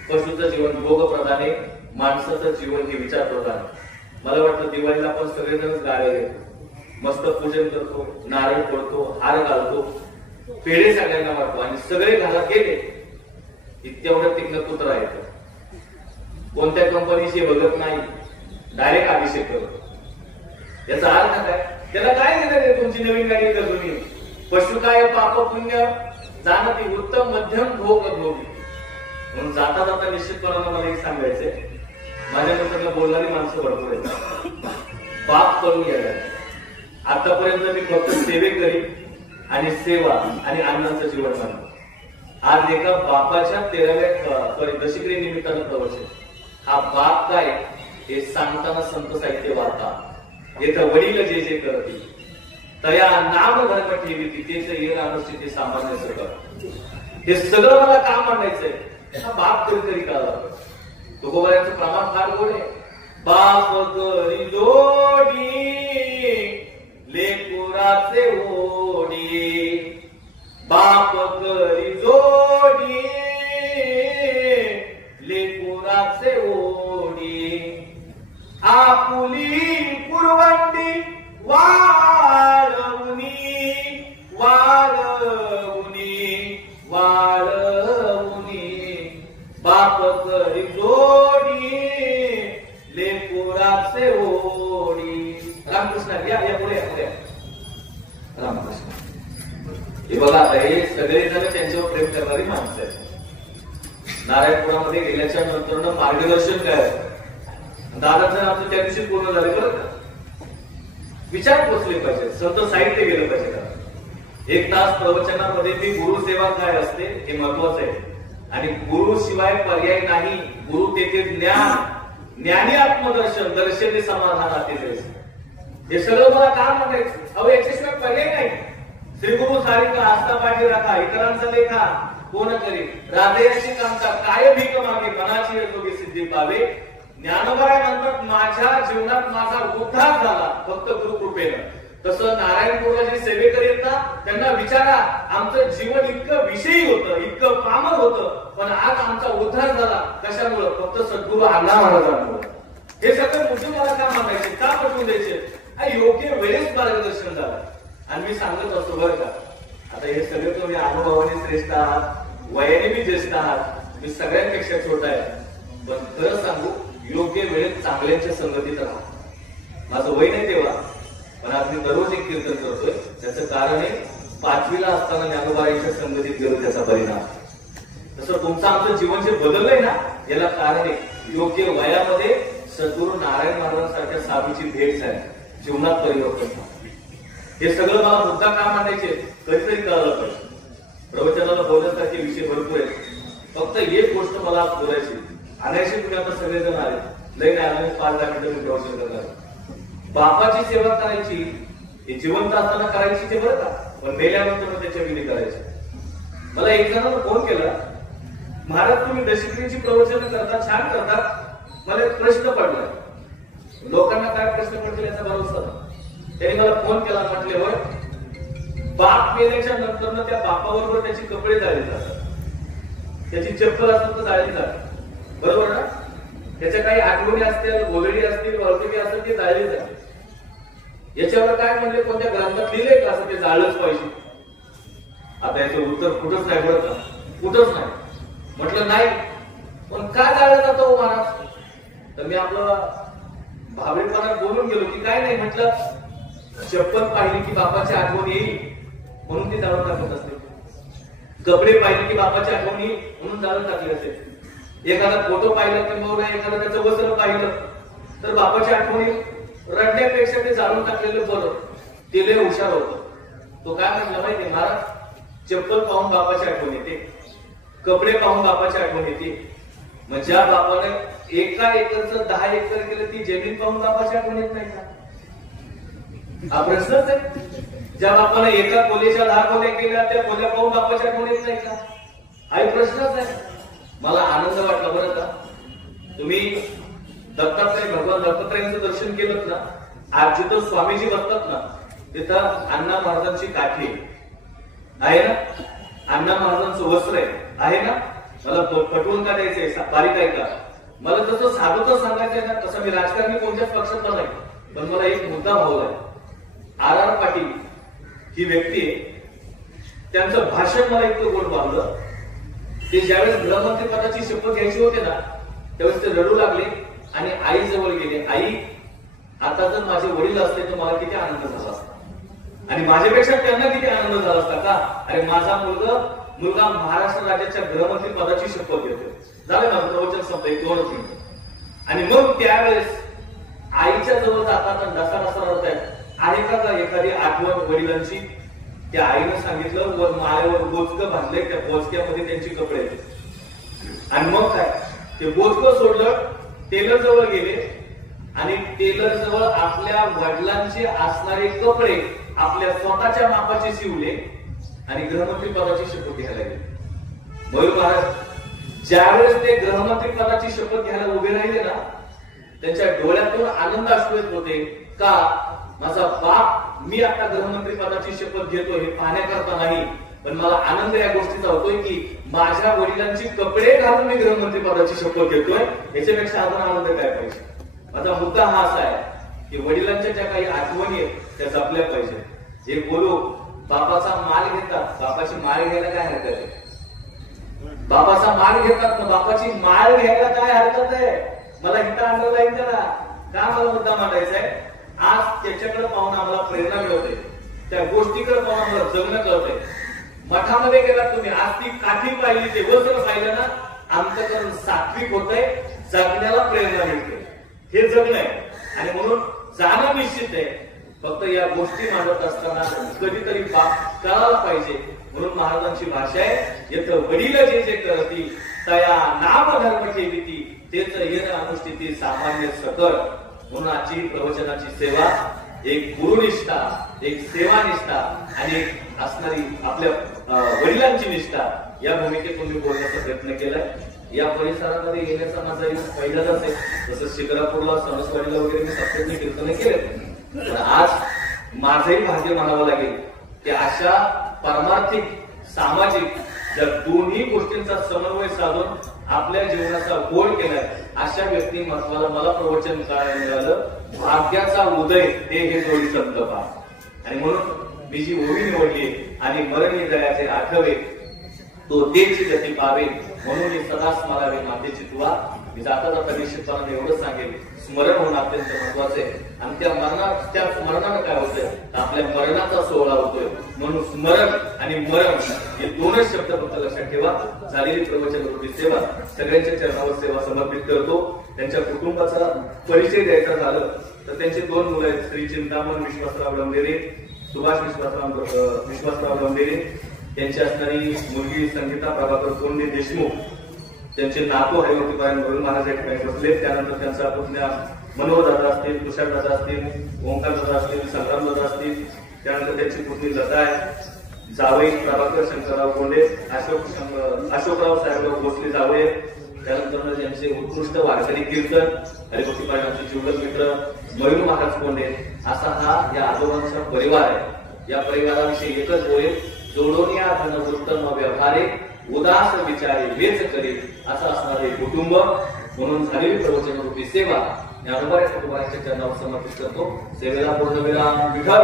पशुचं जीवन भोग प्रधान आहे, माणसाचं जीवन हे विचार प्रधान आहे. मला वाटतं दिवाळीला आपण सगळेजण गाळे घेतो, मस्त पूजन करतो, नारळ फोडतो, हार घालतो, पेढे सगळ्यांना वाटतो, आणि सगळे घरात गेले की तेवढं तिकडं कुत्रा येतं. कोणत्या कंपनीशी बघत नाही, डायरेक्ट अभिषेक करतो. याचा अर्थ काय, त्याला काय देणार आहे तुमची नवीन गाडी कर तुम्ही. पशु काय पाप पुण्य जाणती उत्तम मध्यम भोग भोगी. म्हणून जाता जाता निश्चितपणानं मला एक सांगायचंय, माझ्यानंतर बोलणारी माणसं भरपूर आहेत. पाप करून घ्यायला आतापर्यंत मी फक्त सेवेकरी आणि सेवा आणि अण्णांचं जीवन मानतो. आज एका बापाच्या 13व्या दशकरी निमित्तानं प्रवचन. हा बाप काय हे सांगताना संत साहित्य वार्ता, येथं वडील जे जे करतील तया नाम धर्म ठेवी तेच ये नामस्थिती सामान्य सगळं. हे सगळं मला का मांडायचंय, हा बाप कधीतरी का लागतो. तुकोबारांचं प्रमाण फार गोड आहे. बाप करी जोडी लेकुराचे ओढी, बाप करी जोडी लेकुराचे ओढी, आपुली पुरवंडी वाळवणी वाळवणी वाळवणी, बाप करी जोडी लेकुराचे ओढी. रामकृष्ण या पुढे रामकृष्ण. हे बघा आता हे सगळेजण त्यांच्यावर प्रेम करणारी माणसं आहेत. नारायणपुरामध्ये गेल्याच्या नंतर मार्गदर्शन काय दादाचं नाव त्या दिवशी पूर्ण झाले बरं का. विचार पोचले पाहिजे, संत साहित्य गेलं पाहिजे का. 1 तास प्रवचनामध्ये मी गुरुसेवा काय असते हे महत्वाचं आहे. आणि गुरु शिवाय पर्याय नाही. गुरु तेथे ज्ञान, ज्ञानी आत्मदर्शन, दर्शने समाधानाते जैसे. हे सगळं मला काय म्हणायचं. अहो याच्याशिवाय पर्याय नाही. श्री गुरु सारिका आस्था पाठी राखा, इतरांचा लेखा कोण करी, राधेची कामता काय भीक मागे, मनाची योगी सिद्धी पावे. ज्ञानोबा म्हणतात माझ्या जीवनात माझा उद्धार झाला फक्त गुरु कृपेनं. तसं नारायणपूरला जे सेवेकरी आहेत ना त्यांना विचारा, आमचं जीवन इतकं विषयी होतं, इतकं पामर होतं, पण आज आमचा उद्धार झाला कशामुळं, फक्त सद्गुरु अण्णा महाराजांमुळे. हे सगळे मुद्दे मला का मागायचे, का पटवून द्यायचे. योग्य वेळेस मार्गदर्शन झालं. आणि मी सांगत असतो बरं का, आता हे सगळे तुम्ही अनुभवाने श्रेष्ठ आहात, वयाने मी ज्येष्ठ आहात, मी सगळ्यांपेक्षा छोटा आहे, पण खरं सांगू योग्य वेळेत चांगल्याच्या संगतीत राहा. माझं वय नाही तेव्हा, पण आज मी दररोज एक कीर्तन करतोय. त्याचं कारण आहे 5वीला असताना ज्ञानोबाईच्या संगतीत गेलो त्याचा परिणाम. तसं तुमचं आमचं जीवन जे बदललंय ना याला कारण आहे योग्य वयामध्ये सद्गुरु नारायण महाराजांसारख्या साधूची भेट झाली, जीवनात परिवर्तन. हे सगळं मला मुद्दा का मांडायचे कधीतरी कळलं पाहिजे. प्रवचनाला बोलण्यासारखे विषय भरपूर आहेत, फक्त एक गोष्ट मला आज बोलायची. आणायची तुम्ही आता सगळेजण आले, लई नाही आले 5-10 मिनिटं मी प्रवचन करणार. बापाची सेवा करायची हे जिवंत असताना करायची ते बरं का, पण मेल्यानंतर त्याच्या विधी करायची. मला एक जणांना फोन केला, महाराज तुम्ही दशक्रियेची प्रवचन करता, छान करतात, मला एक प्रश्न पडला. लोकांना काय प्रश्न पडतील याचा भरोसा नाही. त्यांनी मला फोन केला, म्हटल्यावर बाप मेल्याच्या नंतर त्या बापाबरोबर त्याची कपडे जाळले जातात, त्याची चप्पल असतात तर जाळली जातात, बरोबर ना. त्याच्या काही आठवणी असतील, गोलडी असतील, वळकटी असतील ते जाळले जाते. याच्यावर काय म्हणले, कोणत्या ग्रंथात लिहिले का असं ते जाळलंच पाहिजे. आता याचं उत्तर कुठंच नाही बरं का, कुठंच नाही. म्हटलं नाही, पण का जाळलं जातं महाराज. तर मी आपलं भावडेपणात बोलून गेलो की काय नाही, म्हटलं चप्पल पाहिली की बापाची आठवण येईल म्हणून ती जाळून टाकत असते. कपडे पाहिले की बापाची आठवण येईल म्हणून जाळून टाकले असेल. एखादा फोटो पाहिला किंवा एखादा त्याचं वस्त्र पाहिलं तर बापाची आठवण येईल. रडण्यापेक्षा ते जाळून टाकलेलं बरं. ते लय हुशार होतं. तो काय म्हटलं माहिती, महाराज चप्पल पाहून बापाची आठवण येते, कपडे पाहून बापाची आठवण येते. मग ज्या बापाने 1 एकरचं 10 एकर केलं ती जमीन पाहून बापाची आठवण येत नाही का. हा प्रश्नच आहे. ज्या बापाने 1 खोलीच्या 10 खोल्या केल्या त्या खोल्या पाहून बापाची आठवण येत नाही का, हा प्रश्नच आहे. मला आनंद वाटला बरं का. तुम्ही दत्तात्रय भगवान दत्तात्रयांचं दर्शन केलं ना, आज जिथं स्वामीजी बसतात ना तिथं अण्णा महाराजांची काठी आहे ना, अण्णा महाराजांचं वस्त्र आहे ना. मला पटवून का द्यायचंय, बारीक आहे का. मला तसं साधूच सांगायचंय ना, तसं मी राजकारणी कोणत्याच पक्षात नाही, पण मला एक मुद्दा भावलाय. RR पाटील ही व्यक्ती आहे, त्यांचं भाषण मला इतकं गोड वाटलं. ते ज्यावेळेस गृहमंत्री पदाची शपथ घ्यायची होते ना त्यावेळेस ते रडू लागले आणि आई जवळ गेले. आई, आता जर माझे वडील असते तर मला किती आनंद झाला असता, आणि माझ्यापेक्षा त्यांना किती आनंद झाला असता का. अरे माझा मुलगा महाराष्ट्र राज्याच्या गृहमंत्री पदाची शपथ घेतोय. झालं माझं प्रवचन संपलं 2 मिनिटं. आणि मग त्यावेळेस आईच्या जवळ जातात आणि डसा रडतायत. आहे का एखादी आठवण वडिलांची. त्या आईनं सांगितलं वर माळ्यावर बोचकं बांधलंय, त्या बोचक्यामध्ये त्यांची कपडे आहेत. आणि मग काय, ते बोचकं सोडलं, टेलर जवळ गेले आणि टेलर जवळ आपल्या वडिलांचे असणारे कपडे आपल्या स्वतःच्या मापाचे शिवले आणि गृहमंत्री पदाची शपथ घ्यायला गेले. मयूर महाराज ज्यावेळेस ते गृहमंत्री पदाची शपथ घ्यायला उभे राहिले ना, त्यांच्या डोळ्यातून आनंद अश्रू येत होते. का, माझा बाप मी आता गृहमंत्री पदाची शपथ घेतो हे पाहण्याकरता नाही, पण मला आनंद या गोष्टीचा होतोय की माझ्या वडिलांची कपडे घालून मी गृहमंत्री पदाची शपथ घेतोय. याच्यापेक्षा अजून आनंद काय पाहिजे. माझा मुद्दा हा असा आहे की वडिलांच्या ज्या काही आठवणी आहेत त्या जपल्या पाहिजे. हे बोलू बापाचा माल घेतात, बापाची माळ घ्यायला काय हरकत आहे. बापाचा माल घेतात, बापाची माळ घ्यायला काय हरकत आहे. मला हिता अंडरलाईन करा का मला मुद्दा मांडायचा आहे. आज त्याच्याकडे पाहून आम्हाला प्रेरणा मिळते, त्या गोष्टीकडे पाहून आम्हाला जगणं कळतंय. मठामध्ये गेलात तुम्ही, आज ती काठी पाहिली, ते वस्त्र पाहिलं ना, अंतकरण सात्विक होतंय, जगण्याला प्रेरणा मिळते. हे जगणं आहे. आणि म्हणून जाणं निश्चित आहे. फक्त या गोष्टी मांडत असताना कधीतरी बाप कळायला पाहिजे. म्हणून महाराजांची भाषा आहे, येतं वडील जे जे करती तया नाम धर्म ठेविती, तेच येण अनुष्ठिती सामान्य सकळ. म्हणून आजची प्रवचनाची सेवा एक गुरुनिष्ठा, एक सेवानिष्ठा आणि एक असणारी आपल्या वडिलांची निष्ठा या भूमिकेतून मी बोलण्याचा प्रयत्न केलाय. या परिसरामध्ये येण्याचा माझा पहिल्यांदाच आहे. जसं शिक्रापूरला, सरसवाडीला वगैरे मी सप्तमी कीर्तन केले, पण आज माझंही भाग्य म्हणावं लागेल की अशा पारमार्थिक, सामाजिक जर दोन्ही गोष्टींचा समन्वय साधून आपल्या जीवनाचा गोळ केलाय अशा व्यक्तिमत्वाला मला प्रवचन करायला मिळालं. भाग्याचा उदय हे जोडी संत पहा. आणि म्हणून मी जी ओवी निवडली, आणि मरणी दयाचे आठवे तो तेची गती पावे, म्हणून मी सदा स्मरावे मातेची तुला. मी जाता जाता निश्चितपणाने एवढंच सांगेल, स्मरण होणं अत्यंत महत्वाचं आहे. आणि त्या स्मरणानं काय होतंय, आपल्या मरणाचा सोहळा होतोय. म्हणून स्मरण आणि मरण हे दोनच शब्द फक्त लक्षात ठेवा. झालेली प्रवचन रूपी सेवा सगळ्यांच्या चरणावर सेवा समर्पित करतो. त्यांच्या कुटुंबाचा परिचय द्यायचा झालं तर त्यांचे 2 मुलं आहेत, श्री चिंतामण विश्वासराव लंबेरे, सुभाष विश्वासराव लंबेरे. त्यांची असणारी मुलगी संगीता प्रभाकर कोंडे देशमुख, त्यांचे नातू हरिवतीपारायण वरून महाराज या ठिकाणी बसले. त्यानंतर त्यांचा पुतण्या मनोहर दादा असतील, तुषार दादा असतील, ओंकार दादा असतील, संग्राम दादा असतील. त्यानंतर त्यांची पुतणी लता आहे, जावई प्रभाकर शंकरराव कोंडे, अशोकराव साहेबराव भोसले जावई. त्यानंतर त्यांचे उत्कृष्ट वारकरी कीर्तन हरिभक्तीपारायणाचे जीवलग मित्र मयूर महाराज कोंडे. असा हा या आजोबांचा परिवार आहे. या परिवाराविषयी एकच होईल, जोडोनिया धन उत्तम व्यवहारे, उदास विचारे वेच करी, असं असणारे कुटुंब. म्हणून झालेली प्रवचन रूपी सेवा ज्ञानोबा कुटुंबाच्या चरणावर समर्पित करतो. सेवेला पूर्ण विराम. विठ्ठल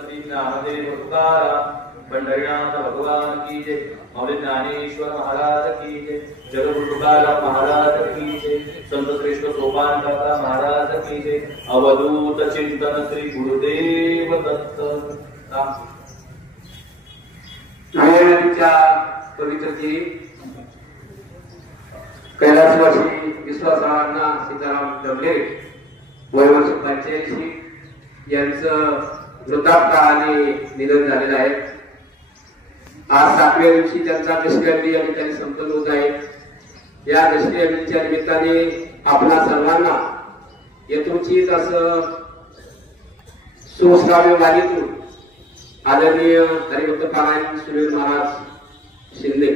श्री ज्ञानदेव तुकाराम, पंढरीनाथ भगवान की जय. माऊली ज्ञानेश्वर महाराज की जय. जगद्गुरु तुकाराम महाराज की जय. संत श्रेष्ठ सोपान काका महाराज की जय. अवधूत चिंतन श्री गुरुदेव दत्त. वेळेच्या पवित्रतेने कैलासवासी विश्वासरावांना सीताराम डबले वय वर्ष 85 यांचं वृद्धापकाळाने निधन झालेलं आहे. आज 7व्या दिवशी त्यांचा दशमी या ठिकाणी संपन्न होत आहे. या दशमीच्या निमित्ताने आपल्या सर्वांना यथोचित असं सुश्राव्य वाणीतून आदरणीय हरिभक्त पारायण सुनील महाराज शिंदे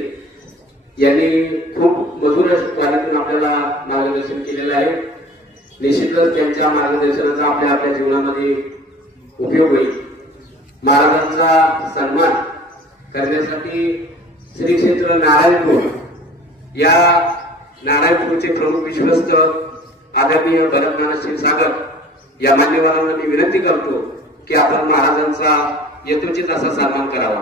यांनी खूप मधुर वाणीतून आपल्याला मार्गदर्शन केलेलं आहे. निश्चितच त्यांच्या मार्गदर्शनाचा आपल्या जीवनामध्ये उपयोग होईल. महाराजांचा सन्मान करण्यासाठी श्री क्षेत्र नारायणपूर या नारायणपूरचे प्रमुख विश्वस्त आदरणीय भरतनाथ क्षीरसागर या मान्यवरांना मी विनंती करतो की आपण महाराजांचा यथोचित असा सन्मान करावा.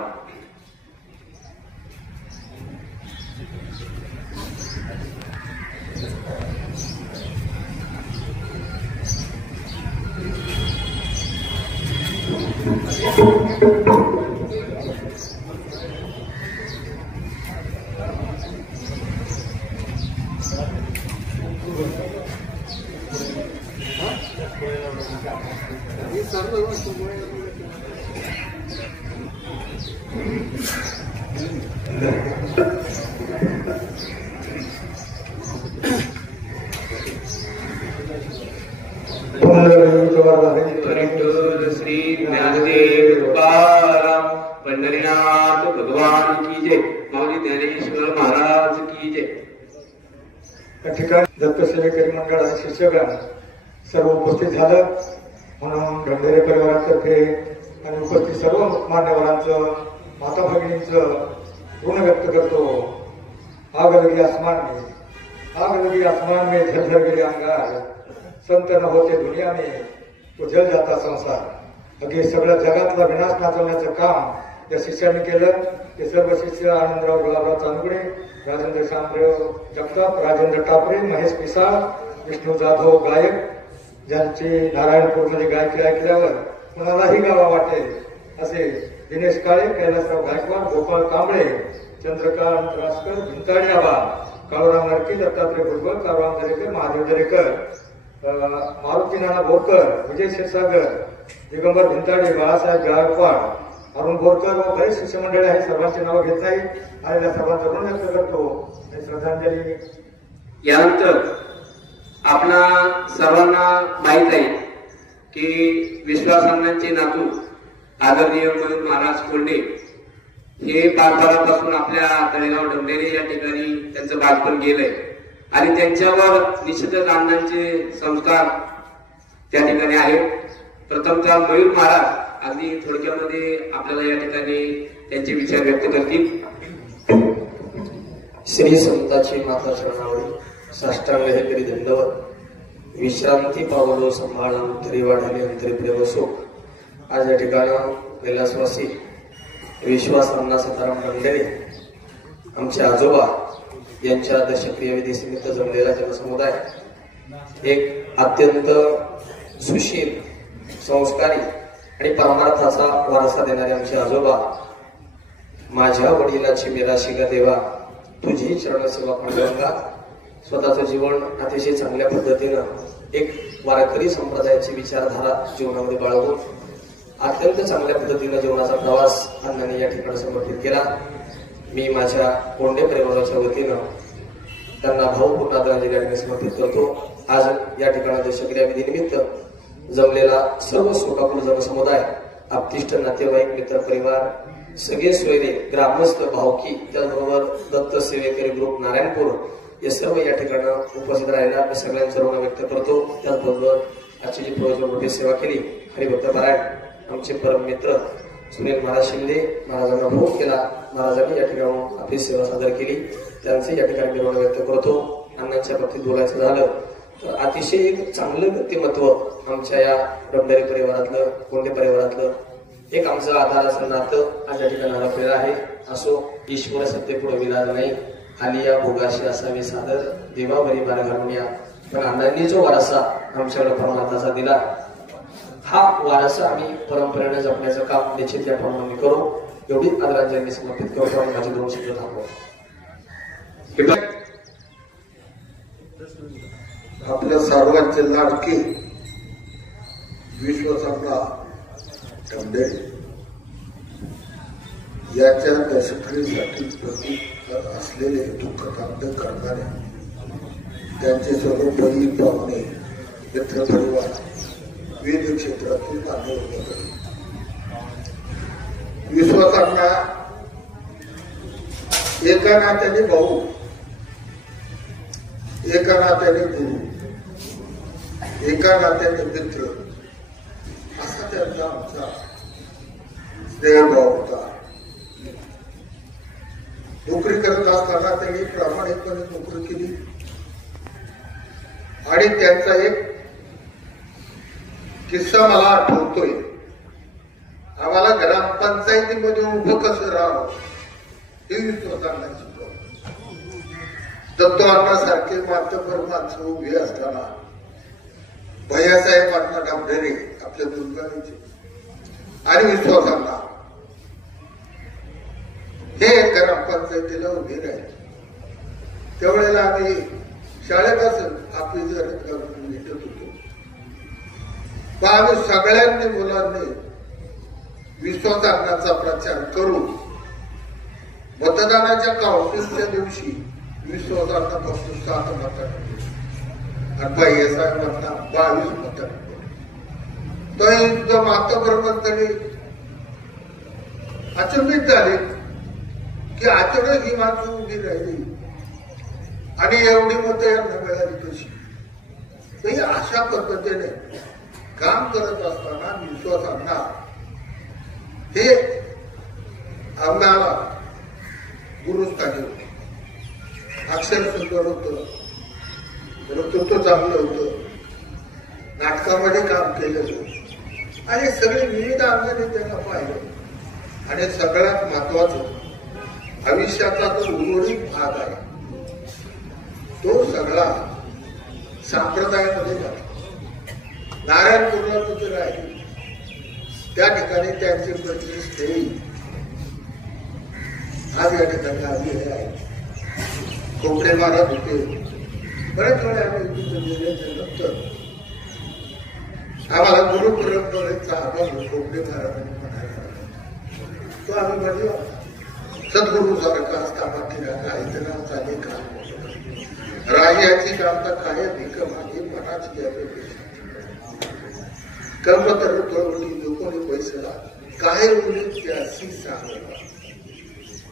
श्री ज्ञानदेव तुकाराम, पंढरीनाथ भगवान की जय. माऊली ज्ञानेश्वर महाराज की जय. या ठिकाणी दत्तसेवेकरी मंडळ आणि शिष्यगण सर्व उपस्थित झालं. म्हणून ढमढेरे परिवारातर्फे आणि उपस्थित सर्व मान्यवरांचं, माता भगिनींचं ऋण व्यक्त करतो. आग लगी आसमान में झरझर गिरे अंगार, संत न होते दुनिया में तो जल जाता संसार. अगे सगळ्या जगातला विनाश नाचवण्याचं काम या शिष्याने केलं. ते सर्व शिष्य आनंदराव गुलाबराव चांदुगडे, राजेंद्र शामराव जगताप, राजेंद्र टापरे, महेश पिसाळ, विष्णू जाधव गायक, ज्यांची नारायणपूरमध्ये गायकी ऐकल्यावर कोणालाही गावा वाटेल असे दिनेश काळे, कैलासराव गायकवाड, गोपाळ कांबळे, चंद्रकांत रासकर, भिंताडे आबा, काळूराम नरके, दत्तात्रय भुजबळ, काळूराम दरेकर, महादेव दरेकर, मारुती नाना बोरकर, विजय क्षीरसागर, दिगंबर भिंताडे, बाळासाहेब गायकवाड, अरुण बोरकर व बरेच शिष्यमंडळ आहे. सर्वांची नावं घेत नाही आणि त्या सर्वांचा ऋण व्यक्त करतो. श्रद्धांजली. यानंतर आपणा सर्वांना माहीत आहे की विश्वासांचे नातू आदरणीय मयूर महाराज कोल्हे हे बालपणापासून आपल्या तळेगाव डमडेरे या ठिकाणी त्यांचं बालपण गेलंय आणि त्यांच्यावर निश्चितच अण्णांचे संस्कार त्या ठिकाणी आहेत. प्रथमतः मयूर महाराज अगदी थोडक्यामध्ये आपल्याला या ठिकाणी त्यांचे विचार व्यक्त करतील. श्री संताची माता चरणावळी साष्टांग हे करी दंडवत, विश्रांती पावलो सांभाळा तरी वाढले अंतरी प्रेमसो. आज या ठिकाणी कैलासवासी विश्वास अण्णा सीताराम डमडेरे आमचे आजोबा यांच्या दशक्रिय विधीनिमित्त जमलेला जनसमुदाय, एक अत्यंत सुशील, संस्कारी आणि परमार्थाचा वारसा देणारे आमचे आजोबा, माझ्या वडिलाची मिराशी गा देवा तुझी चरणसेवा पांडुरंगा, स्वतःचं जीवन अतिशय चांगल्या पद्धतीनं एक वारकरी संप्रदायाची विचारधारा जीवनामध्ये बाळगून अत्यंत चांगल्या पद्धतीनं जीवनाचा प्रवास अण्णांनी या ठिकाणी समर्पित केला. मी माझ्या कोंडे परिवाराच्या वतीनं त्यांना भावपूर्ण आदरांजली समर्पित करतो. आज या ठिकाणी दशक्रिया विधीनिमित्त जमलेला सर्व शोकाकुल जनसमुदाय, आपतिष्ट नातेवाईक, मित्र परिवार, सगळे सोयरे, ग्रामस्थ, भावकी, त्याचबरोबर दत्त सेवेकरी ग्रुप नारायणपूर हे सर्व या ठिकाणी उपस्थित राहिला मी सगळ्यांचं ऋण व्यक्त करतो. त्याचबरोबर आजची जी प्रयोजन मोठी सेवा केली हरिभक्त पारायण आमचे परम मित्र सुनील महाराज शिंदे महाराजांना भोग केला, महाराजांनी या ठिकाणी आपली सेवा सादर केली, त्यांचे या ठिकाणी मी ऋण व्यक्त करतो. अण्णांच्या बाबतीत बोलायचं झालं तर अतिशय एक चांगलं व्यक्तिमत्व आमच्या या डमडेरे परिवारातलं, कोंडे परिवारातलं एक आमचं आधाराचं नातं आज या ठिकाणी हरपलेलं आहे. असो ईश्वर सत्य पुढे विराज नाही, आलिया भोगाशी असावी सादर, देवावरी बार घालून या. पण अण्णांनी जो वारसा आमच्याकडे परमार्थाचा दिला, हा वारसा आम्ही परंपरेने जपण्याचं काम निश्चित याप्रमाणे करू. एवढी आदरांजली समर्पित करतो आणि माझे 2 शब्द थांबवतो. आपल्या सर्वांचे लाडके विश्वासांना डमडेरे याच्या दशकरीसाठी प्रतीक असलेले दुःखकांत करणारे त्यांचे सर्व परी पाहुणे, मित्र परिवार, विविध क्षेत्रातील बांधव, विश्वासांना एका नात्याने भाऊ, एका नात्याने गुरु, एका नात्याने मित्र असा त्यांचा आमचा स्नेहभाव होता. नोकरी करत असताना त्यांनी प्रामाणिकपणे नोकरी केली आणि त्यांचा एक किस्सा मला आठवतोय. आम्हाला ग्रामपंचायतीमध्ये उभं कसं राहावं हे विश्वासांना शिकवलं. दत्तवानासारखे मातबर माणसं उभी असताना भैयासाहेब अण्णा डमडेरे आपल्या दुर्गाणीचे आणि विश्वासांना हे ग्रामपंचायतीला उभे राहिले. त्यावेळेला आम्ही शाळेत असत आपली भेटत होतो. पण आम्ही सगळ्यांनी मुलांनी विश्वासांचा प्रचार करून मतदानाच्या काउन्सिलच्या दिवशी विश्वासांना फक्त 7 मतं आणि भैयासाहेबांना 22 मतं. तो मातोबरोबर तरी अचंबित झाले की अचानक ही माणसं उभी राहिली आणि एवढी मतं यांना मिळाली कशी. अशा पद्धतीने काम करत असताना विश्वासांना हे आम्हाला गुरुस्थानी होते. अक्षर सुंदर होतं, वक्तृत्व चांगलं होतं, नाटकामध्ये काम केलं आणि सगळे विविध अंगाने त्यांना पाहिलं. आणि सगळ्यात महत्वाचं आयुष्याचा जो उर्वरित भाग आहे तो सगळा संप्रदायामध्ये जातो. नारायणपूरला तिथे राहिले, त्या ठिकाणी त्यांचे 25 खेळी आज या ठिकाणी आलेले आहे. खोपडे महाराज होते. बरेच वेळा आम्ही तिथे गेल्याच्या नंतर आम्हाला गुरु परंपरेचा अभाव खोपडे महाराजांनी म्हणायचा तो आम्ही म्हणलो सद्गुरु सारखा स्थापना काय तना चाले का राजाची कामता काय भिक मागे मनाची यावे कर्म तर तोडली लोकोनी पैसा काय उली त्याशी सांगला.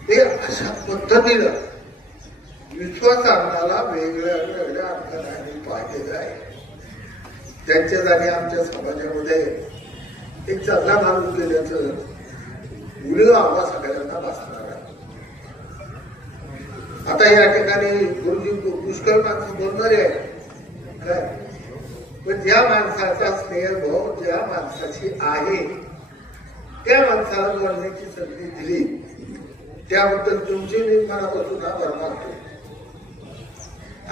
हे अशा पद्धतीनं विश्वासाला वेगळ्या वेगळ्या अर्थाने पाहिलेलं आहे. त्यांच्या जागी आमच्या समाजामध्ये एक चांगला माणूस गेल्याचं मुलं आवाज सगळ्यांना बसणार आहे. आता या ठिकाणी गुरुजी पुष्कळ माणसं बोलणारे आहे काय, पण ज्या माणसाचा स्नेहभाव ज्या माणसाची आहे त्या माणसाला बोलण्याची संधी दिली त्याबद्दल तुमचे मी मनापासून आभार मानतो.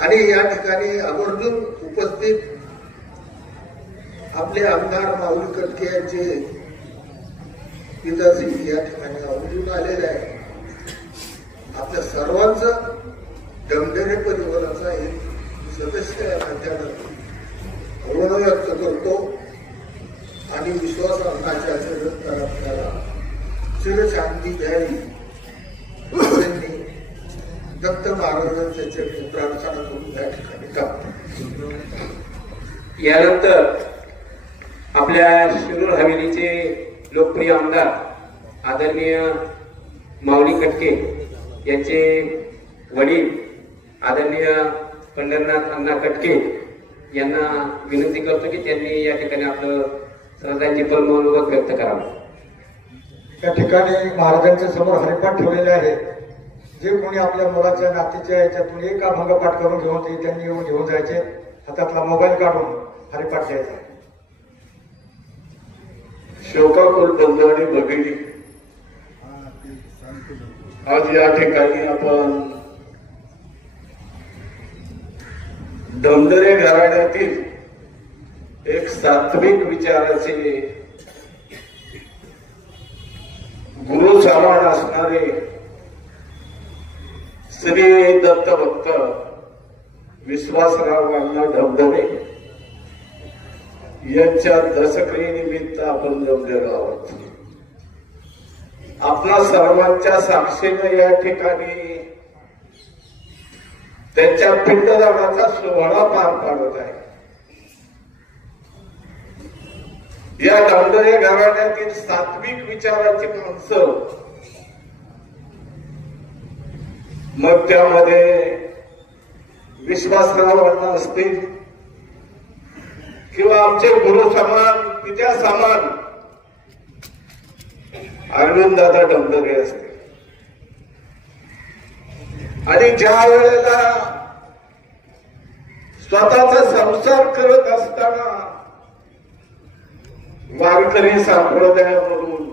आणि या ठिकाणी आवर्जून उपस्थित आपले आमदार माऊली कटके यांचे पिताजी या ठिकाणी आवर्जून आलेले आहे. आपल्या सर्वांचं डमडेरे परिवाराचा एक सदस्य या नात्यानं ऋण व्यक्त करतो आणि विश्वास अन्नाच्या आपल्याला चिरशांती द्यावी त्यांनी दत्त महाराजांच्या चरणी प्रार्थना करून या ठिकाणी टाकतो. यानंतर आपल्या शिरूर हवेलीचे लोकप्रिय आमदार आदरणीय माऊली कटके यांचे वडील आदरणीय पंढरनाथ अण्णा कटके यांना विनंती करतो की त्यांनी या ठिकाणी आपलं श्रद्धांजली मनोगत व्यक्त करावं. या ठिकाणी महाराजांच्या समोर हरिपाठ ठेवलेले आहे. जे कोणी आपल्या मुलाच्या नातीच्या याच्यातून एक अभंग पाठ करून घेऊन ते त्यांनी येऊन घेऊन जायचे. हातातला मोबाईल काढून हरिपाठ द्यायचा. शोकाकुल बंधवाडी बघितली. आज या ठिकाणी आपण धमदरे घराण्यातील एक सात्विक विचाराचे गुरु समान असणारे श्री दत्तभक्त विश्वासराव अण्णा धमदरे यांच्या दशक्रियेनिमित्त आपण जमलेलो आहोत. आपल्या सर्वांच्या साक्षीने या ठिकाणी त्यांच्या पिंडदानाचा सोहळा पार पाडत आहे. या धमदरे घराण्यातील सात्विक विचाराची माणसं, मग त्यामध्ये विश्वासराव अण्णा असतील किंवा आमचे गुरु समान पित्या समान अरविंददादा धमदरे असतील. आणि ज्या वेळेला स्वतःचा संसार करत असताना वारकरी संप्रदायामधून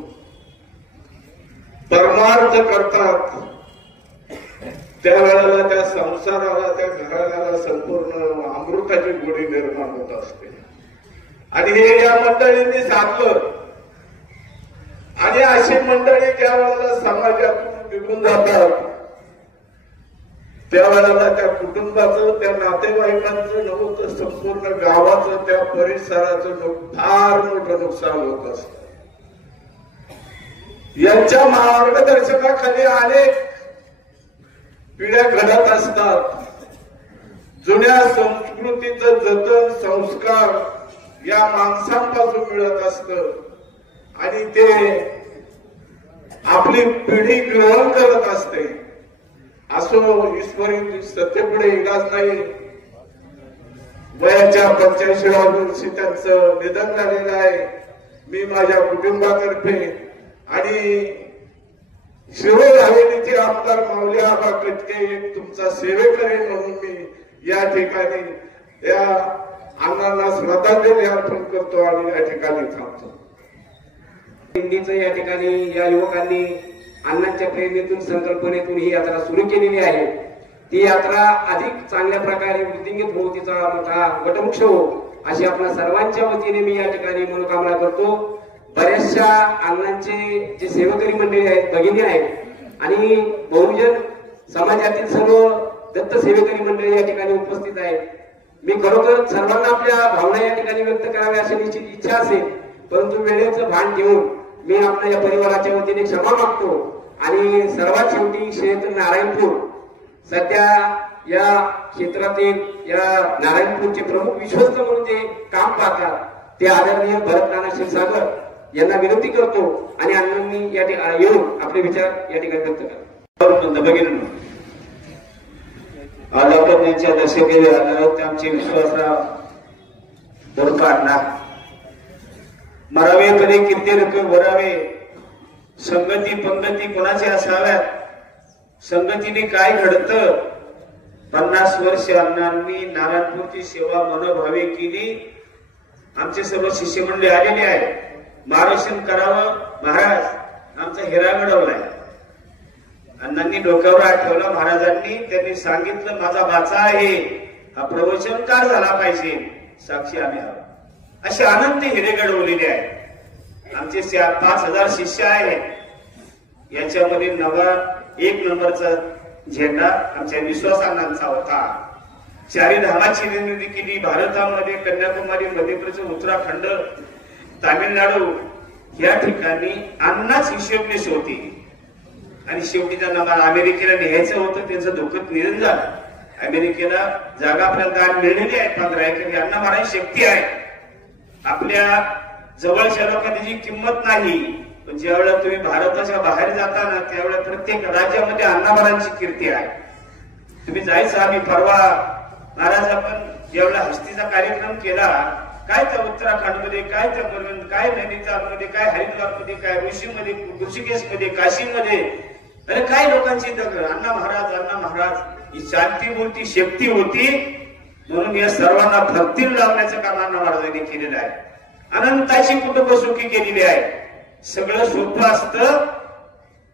परमार्थ करतात त्यावेळेला त्या संसाराला त्या घराला संपूर्ण अमृताची गोडी निर्माण होत असते. आणि हे या मंडळींनी साधलं. आणि अशी मंडळी ज्या वेळेला समाजातून निघून जातात त्यावेळेला त्या कुटुंबाचं त्या नातेवाईकांचं नव्हतं संपूर्ण गावाचं त्या परिसराचं फार मोठं नुकसान होत असतं. यांच्या मार्गदर्शनाखाली अनेक पिढ्या घडत असतात. जुन्या संस्कृतीचं जतन संस्कार या माणसांपासून मिळत असतं आणि ते आपली पिढी ग्रहण करत असते. असो ईश्वरी सत्तेपुढे इलाज नाही. वयाच्या 85व्या वर्षी त्यांचं निधन झालेलं आहे. मी माझ्या कुटुंबातर्फे आणि शिरोळ हवेलीचे आमदार माऊली आबा कटके एक तुमचा सेवेकरी म्हणून मी या ठिकाणी या अण्णांना श्रद्धांजली अर्पण करतो आणि या ठिकाणी थांबतो. हिंदीचं या ठिकाणी या युवकांनी अण्णांच्या प्रेरणेतून संकल्पनेतून ही यात्रा सुरू केलेली आहे. ती यात्रा अधिक चांगल्या प्रकारे वृद्धिंगित होऊ, तिचा मोठा वटवृक्ष हो अशी आपल्या सर्वांच्या वतीने मी या ठिकाणी मनोकामना करतो. बऱ्याचशा अण्णांचे जे सेवेकरी मंडळी आहेत, भगिनी आहेत आणि बहुजन समाजातील सर्व दत्त सेवेकरी मंडळी या ठिकाणी उपस्थित आहेत. मी खरोखर सर्वांना आपल्या भावना या ठिकाणी व्यक्त कराव्या अशी निश्चित इच्छा असेल, परंतु वेळेचं भान ठेवून मी आपल्या या परिवाराच्या वतीने क्षमा मागतो. आणि सर्वात शेवटी क्षेत्र नारायणपूर सध्या या क्षेत्रातील या नारायणपूरचे प्रमुख विश्वस्त म्हणून जे काम पाहतात ते आदरणीय भरत नाना क्षीरसागर यांना विनंती करतो आणि अण्णांनी या ठिकाणी येऊन आपले विचार या ठिकाणी व्यक्त करतात. आज आपण त्यांच्या दशकेला आलो आहोत. त्यांचे विश्वासराव बोरका अण्णा मरावे पदे कीर्ती रखे वरावे. संगती पंगती कोणाचे असाव्यात, संगतीने काय घडतं. 50 वर्ष अण्णांनी नारायणपूरची सेवा मनोभावे केली. आमचे सर्व शिष्यमंडळी आलेले आहे. मार्गदर्शन करावं महाराज आमचा हिरा घडवलाय. अण्णांनी डोक्यावर हात ठेवला महाराजांनी. त्यांनी सांगितलं माझा वाचा आहे, हा प्रवचनकार झाला पाहिजे, साक्षी आम्ही आहोत. असे अनंत हिरे घडवलेले आहेत. आमचे 5000 शिष्य आहेत. याच्यामध्ये 1 नंबरचा झेंडा आमच्या विश्वासांनाचा होता. 4 धामाची निर्मिती केली. भारतामध्ये कन्याकुमारी, मध्यप्रदेश, उत्तराखंड, तामिळनाडू या ठिकाणी अण्णाच हिशोबनीस होती. आणि शेवटी त्यांना मला अमेरिकेला न्यायचं होतं. त्यांचं दुःखद निधन झालं. अमेरिकेला जागा आपल्याला दान मिळलेली आहे 15 एकर. अण्णा महाराज शक्ती आहे. आपल्या जवळच्या लोकांना त्याची किंमत नाही, पण ज्या वेळेला तुम्ही भारताच्या बाहेर जाता ना त्यावेळेला प्रत्येक राज्यामध्ये अण्णा महाराजांची कीर्ती आहे. तुम्ही जायचं. आम्ही परवा महाराज आपण ज्यावेळेला हस्तीचा कार्यक्रम केला, काय त्या उत्तराखंडमध्ये, काय त्या बलवंत, काय नैनितालमध्ये, काय हरिद्वारमध्ये, काय ऋषीमध्ये, ऋषिकेशमध्ये, काशीमध्ये, अरे काय लोकांची दखल. अण्णा महाराज ही शांती होती, शक्ती होती. म्हणून या सर्वांना भक्तीला लावण्याचं काम अण्णा महाराजांनी केलेलं आहे. अनंताची कुटुंब सुखी केलेली आहे. सगळं सोपं असतं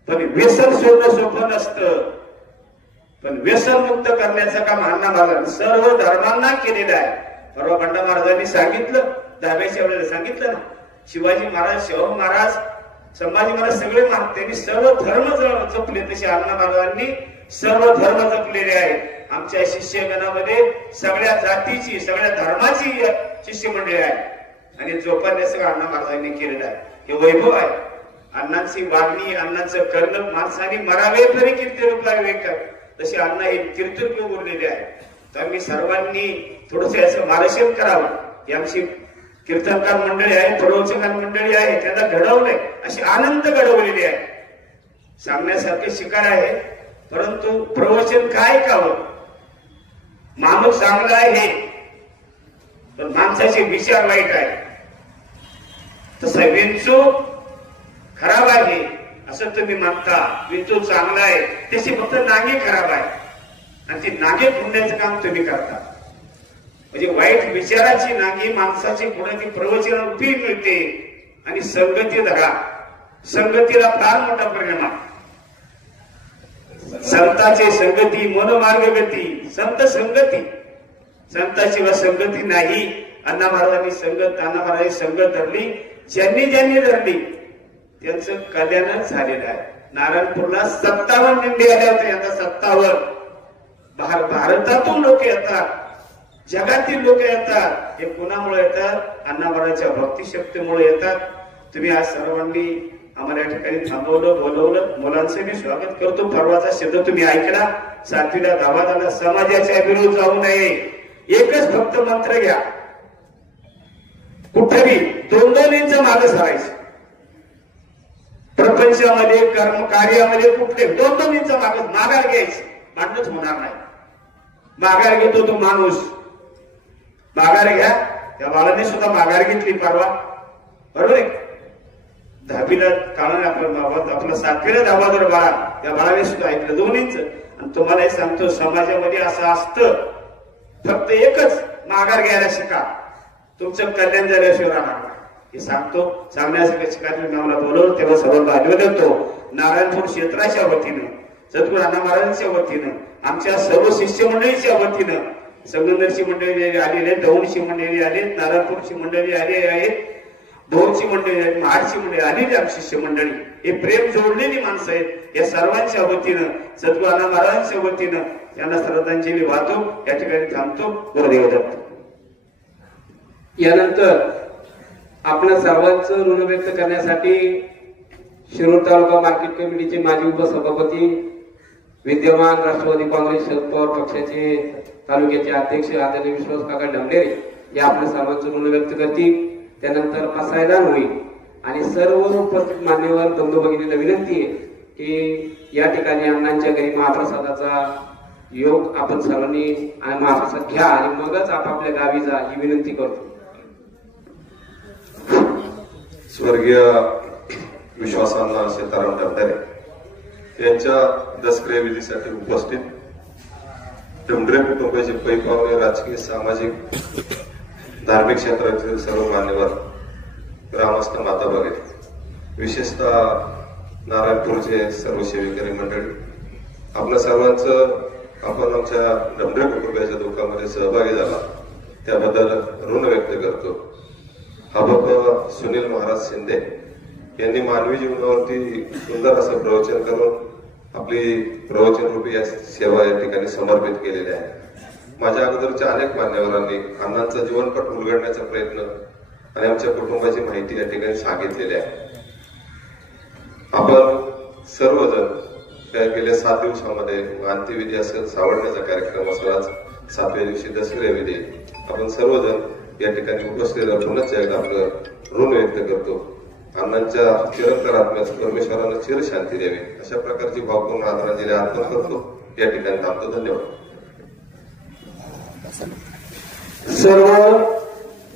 पण व्यसन सोडणं सोपं नसतं. पण व्यसन मुक्त करण्याचं काम अण्णा महाराजांनी सर्व धर्मांना केलेलं आहे. परवा बंडा महाराजांनी सांगितलं, 10व्याच्या वेळेला सांगितलं ना, शिवाजी महाराज, शाहू महाराज, संभाजी महाराज सगळे महाराज त्यांनी सर्व धर्म जपले. तसे अण्णा महाराजांनी सर्व धर्म जपलेले आहेत. आमच्या शिष्यगणामध्ये सगळ्या जातीची, सगळ्या धर्माची शिष्यमंडळी आहे. आणि जोपासण्याचं अण्णा महाराजांनी केलेलं आहे. हे वैभव आहे. अण्णांची वागणी, अण्णांचं करणं, माणसाने मरावे तरी कीर्ती रूपावे वेकर, तसे अण्णा हे कीर्तन उरलेले आहे. तर मी सर्वांनी थोडस याचं मार्गदर्शन करावं. ही आमची कीर्तनकार मंडळी आहे, प्रवचनकार मंडळी आहे, त्यांना घडवलंय. अशी आनंद घडवलेली आहे. सांगण्यासारखे शिकार आहे, परंतु प्रवचन काय कावं. माणूस चांगला आहे पण माणसाचे विचार वाईट आहे. तसा विंचू खराब आहे असं तुम्ही म्हणता. विंचू चांगला आहे, त्याची फक्त नांगी खराब आहे आणि ती नांगे फोडण्याचं काम तुम्ही करता. म्हणजे वाईट विचाराची नांगी माणसाची कोणाची प्रवचन रूपी मिळते. आणि संगती धरा. संगतीला फार मोठा परिणाम आहे. संताची संगती मनोमार्ग गती. संत संगती, संताशिवाय संगती नाही. अण्णा महाराजांनी संगत धरली. ज्यांनी धरली त्यांचं कल्याणच झालेलं आहे. नारायणपूरला 57 दिंडी आल्या होत्या. यंदा 57. भारतातून लोक येतात, जगातील लोक येतात. हे कोणामुळे येतात? अण्णा महाराजांच्या भक्तिशक्तीमुळे येतात. तुम्ही आज सर्वांनी आम्हाला या ठिकाणी थांबवलं, बोलवलं. मुलांचं मी स्वागत करतो. परवाचा शब्द तुम्ही ऐकला, 7वीला गावाला समाजाच्या विरोध जाऊ नये. एकच फक्त मंत्र घ्या. कुठेही 2-2 इंच मागे सरायचं. प्रपंचामध्ये, कर्म कार्यामध्ये कुठले 2-2 इंच माघार घ्यायचं. भांडणच होणार नाही. माघार घेतो तो माणूस. माघार घ्या. त्या बाळाने सुद्धा माघार घेतली परवा, बरोबर आहे. 10वीला काळाने आपलं 7वीला 10वा बाळा, त्या बाळाने सुद्धा ऐकलं 2 इंच. आणि तुम्हाला हे सांगतो, समाजामध्ये असं असतं, फक्त एकच माघार घ्यायला शिका, तुमचं कल्याण झाल्याशिवाय राहणार. हे सांगतो. सांगण्यासाठी शिकायला मी मला बोलवलं तेव्हा सर्वांना आढळून येतो. नारायणपूर क्षेत्राच्या वतीनं, सद्गुरू अण्णा महाराजांच्या वतीनं, आमच्या सर्व शिष्य मंडळीच्या वतीनं, संगमनेरची मंडळी आलेली आहेत, दौंडची मंडळी आली, नारायणपूरची मंडळी आली आहेत. भोवची मंडळी आहेत, महाडची मंडळी, आलेली आमची शिष्य मंडळी, हे प्रेम जोडलेली माणसं आहेत. या सर्वांच्या वतीनं सद्गुरू अण्णा महाराजांच्या वतीनं यांना श्रद्धांजली वाहतो. या ठिकाणी थांबतो. गुरुदेव दत्त. यानंतर आपण सर्वांचं ऋण व्यक्त करण्यासाठी शिरूर तालुका मार्केट कमिटीचे माजी उपसभापती, विद्यमान राष्ट्रवादी काँग्रेस शरद पवार पक्षाचे तालुक्याचे अध्यक्ष आदरणीय विश्वास काका डमडेरे हे आपल्या सर्वांचं ऋण व्यक्त करतील. त्यानंतर पासायदान होईल आणि सर्व उपस्थित मान्यवर बंधू भगिनीला विनंती आहे की या ठिकाणी अण्णांच्या घरी महाप्रसादाचा योग आपण सर्वांनी महाप्रसाद घ्या आणि मगच आपापल्या गावी जा ही विनंती करतो. स्वर्गीय विश्वासांना सीताराम डमडेरे यांच्या दसक्रिया विधीसाठी उपस्थित डमडेरे कुटुंबाचे पै पाहुणे, राजकीय, सामाजिक, धार्मिक क्षेत्रातील सर्व मान्यवर, ग्रामस्थ, माता भगिनी, विशेषतः नारायणपूरचे सर्व सेवेकरी मंडळी, आपल्या सर्वांचं आपण आमच्या डमडेरे कुटुंबाच्या दुःखामध्ये सहभागी झाला त्याबद्दल ऋण व्यक्त करतो. हबप सुनील महाराज शिंदे यांनी मानवी जीवनावरती सुंदर असं प्रवचन करून आपली प्रवचन रूपी या सेवा या ठिकाणी समर्पित केलेली आहे. माझ्या अगोदरच्या अनेक मान्यवरांनी अण्णांचा जीवनपट उलगडण्याचा प्रयत्न आणि आमच्या कुटुंबाची माहिती या ठिकाणी सांगितलेली आहे. आपण सर्वजण गेल्या 7 दिवसामध्ये अंत्यविधी असेल, सावडण्याचा कार्यक्रम असेल, आज 7व्या दिवशी दसऱ्या विधी, आपण सर्वजण या ठिकाणी उपस्थित पुन्हा एकदा आपलं ऋण व्यक्त करतो. अण्णांच्या चिरंतर आत्म्यास परमेश्वरानं चिरशांती द्यावी अशा प्रकारची भावपूर्ण आदरांजली अर्पण करतो. या ठिकाणी थांबतो. धन्यवाद. सर्व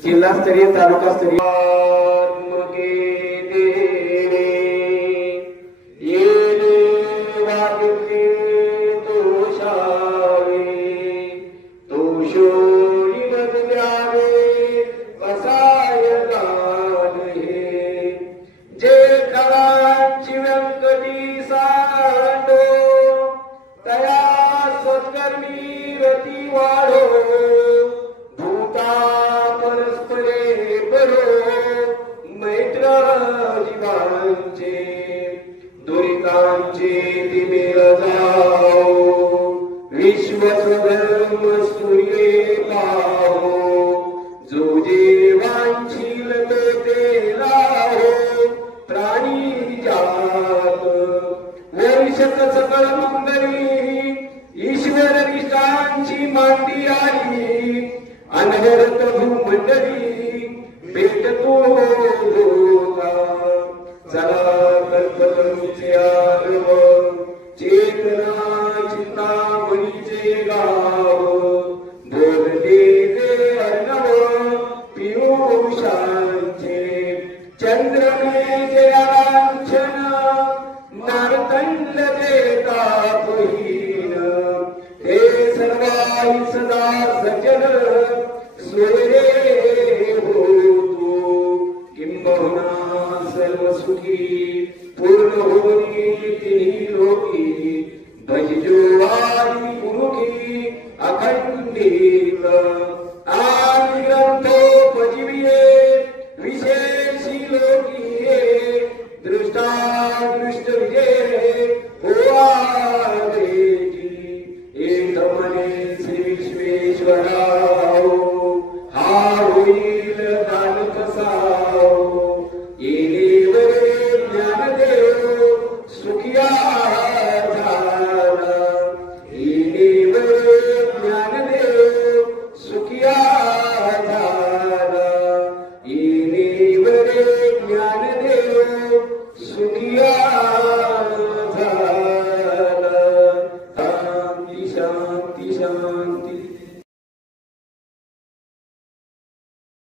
जिल्हास्तरीय, तालुकास्तरीय शांती शांती.